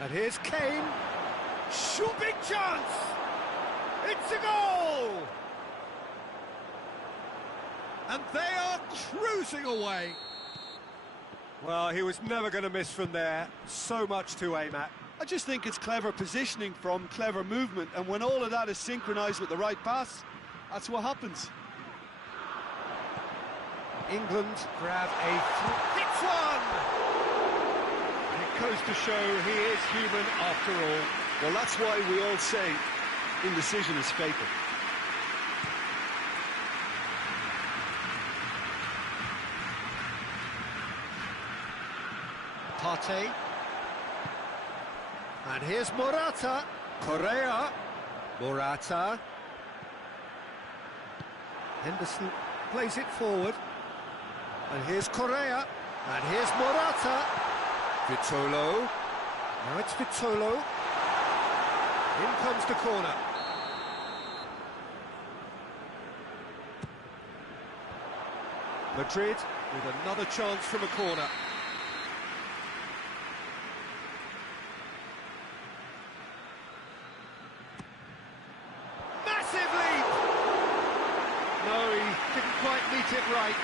And here's Kane. Shoot, big chance! It's a goal! And they are cruising away. Well, he was never going to miss from there. So much to aim at. I just think it's clever positioning from clever movement, and when all of that is synchronised with the right pass, that's what happens. England grab a hits one! And it goes to show he is human after all. Well, that's why we all say indecision is fatal. Partey. And here's Morata. Correa. Morata. Henderson plays it forward. And here's Correa. And here's Morata. Vitolo. Now it's Vitolo. In comes the corner. Madrid with another chance from a corner. Massive leap! No, he didn't quite meet it right.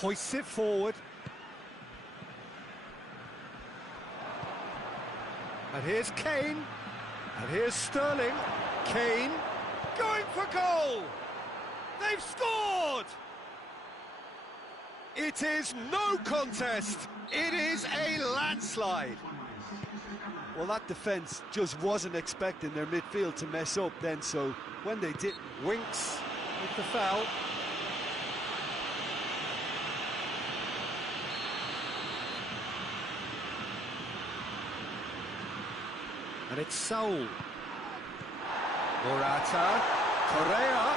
Hoists it forward. And here's Kane. And here's Sterling. Kane going for goal. They've scored. It is no contest. It is a landslide. Well, that defence just wasn't expecting their midfield to mess up then, so when they did... Winks with the foul. And it's Saul. Morata, Correa.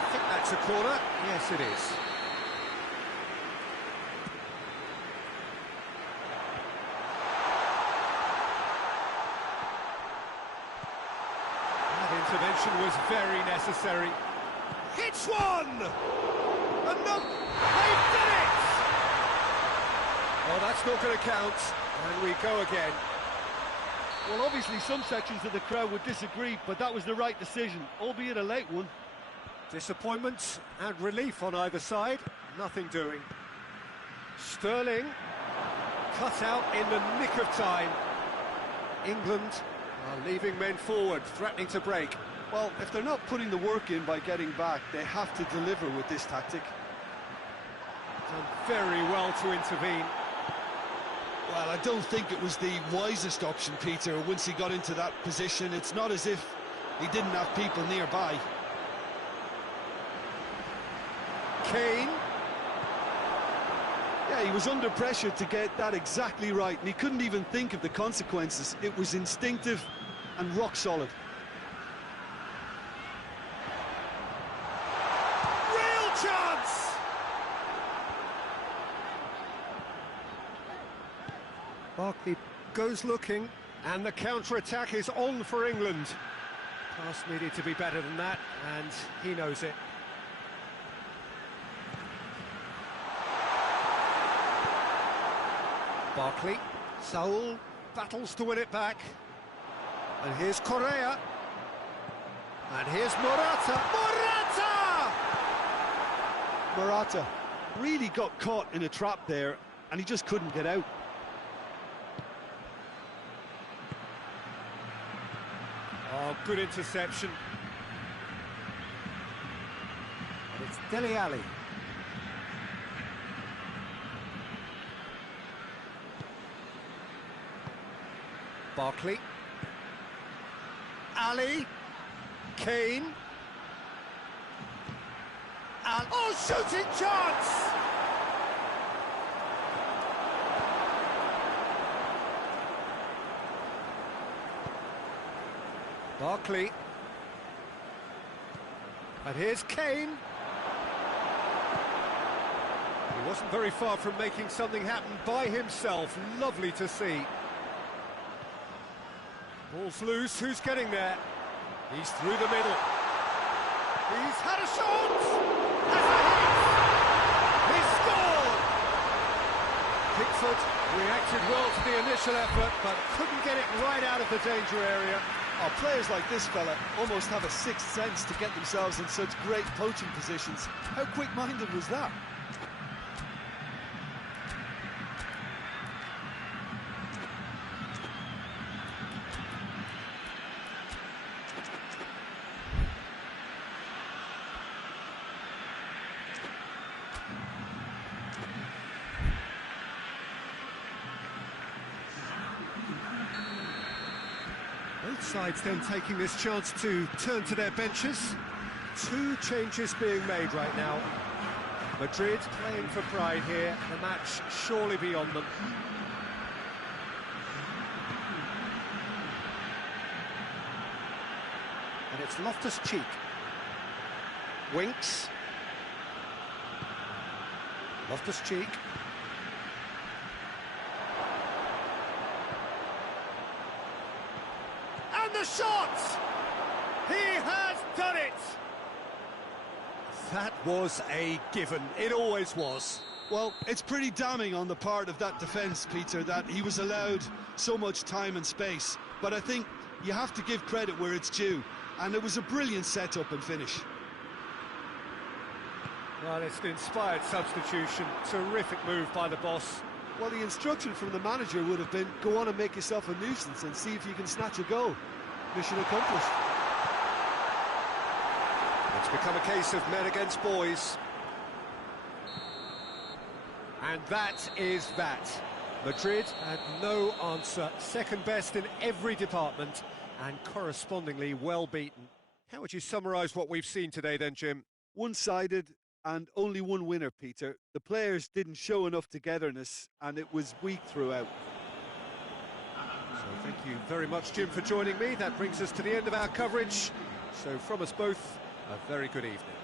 I think that's a corner. Yes, it is. That intervention was very necessary. Hits one! And no, they've done it! Oh, that's not going to count. And we go again. Well, obviously some sections of the crowd would disagree, but that was the right decision, albeit a late one. Disappointment and relief on either side. Nothing doing. Sterling cut out in the nick of time. England are leaving men forward, threatening to break. Well, if they're not putting the work in by getting back, they have to deliver with this tactic. Done very well to intervene. Well, I don't think it was the wisest option, Peter, once he got into that position. It's not as if he didn't have people nearby. Kane. Yeah, he was under pressure to get that exactly right, and he couldn't even think of the consequences. It was instinctive and rock solid. Real chance! Barkley goes looking, and the counter-attack is on for England. Pass needed to be better than that, and he knows it. Barkley, Saul battles to win it back. And here's Correa. And here's Morata. Morata! Morata really got caught in a trap there, and he just couldn't get out. Oh, good interception. And it's Dele Alli. Barkley. Ali. Kane. And oh, shooting chance! Barkley. And here's Kane. He wasn't very far from making something happen by himself. Lovely to see. Ball's loose, who's getting there? He's through the middle. He's had a shot! Has a hit! He's scored! Pickford reacted well to the initial effort, but couldn't get it right out of the danger area. Oh, players like this fella almost have a sixth sense to get themselves in such great poaching positions. How quick-minded was that? Both sides then taking this chance to turn to their benches. Two changes being made right now. Madrid playing for pride here, the match surely beyond them. And it's Loftus-Cheek. Winks. Loftus-Cheek. And the shot! He has done it! That was a given. It always was. Well, it's pretty damning on the part of that defence, Peter, that he was allowed so much time and space. But I think you have to give credit where it's due, and it was a brilliant set-up and finish. Well, it's an inspired substitution. Terrific move by the boss. Well, the instruction from the manager would have been, go on and make yourself a nuisance and see if you can snatch a goal. Mission accomplished. It's become a case of men against boys. And that is that. Madrid had no answer. Second best in every department and correspondingly well beaten. How would you summarise what we've seen today then, Jim? One-sided and only one winner, Peter. The players didn't show enough togetherness and it was weak throughout. So thank you very much, Jim, for joining me. That brings us to the end of our coverage. So from us both, a very good evening.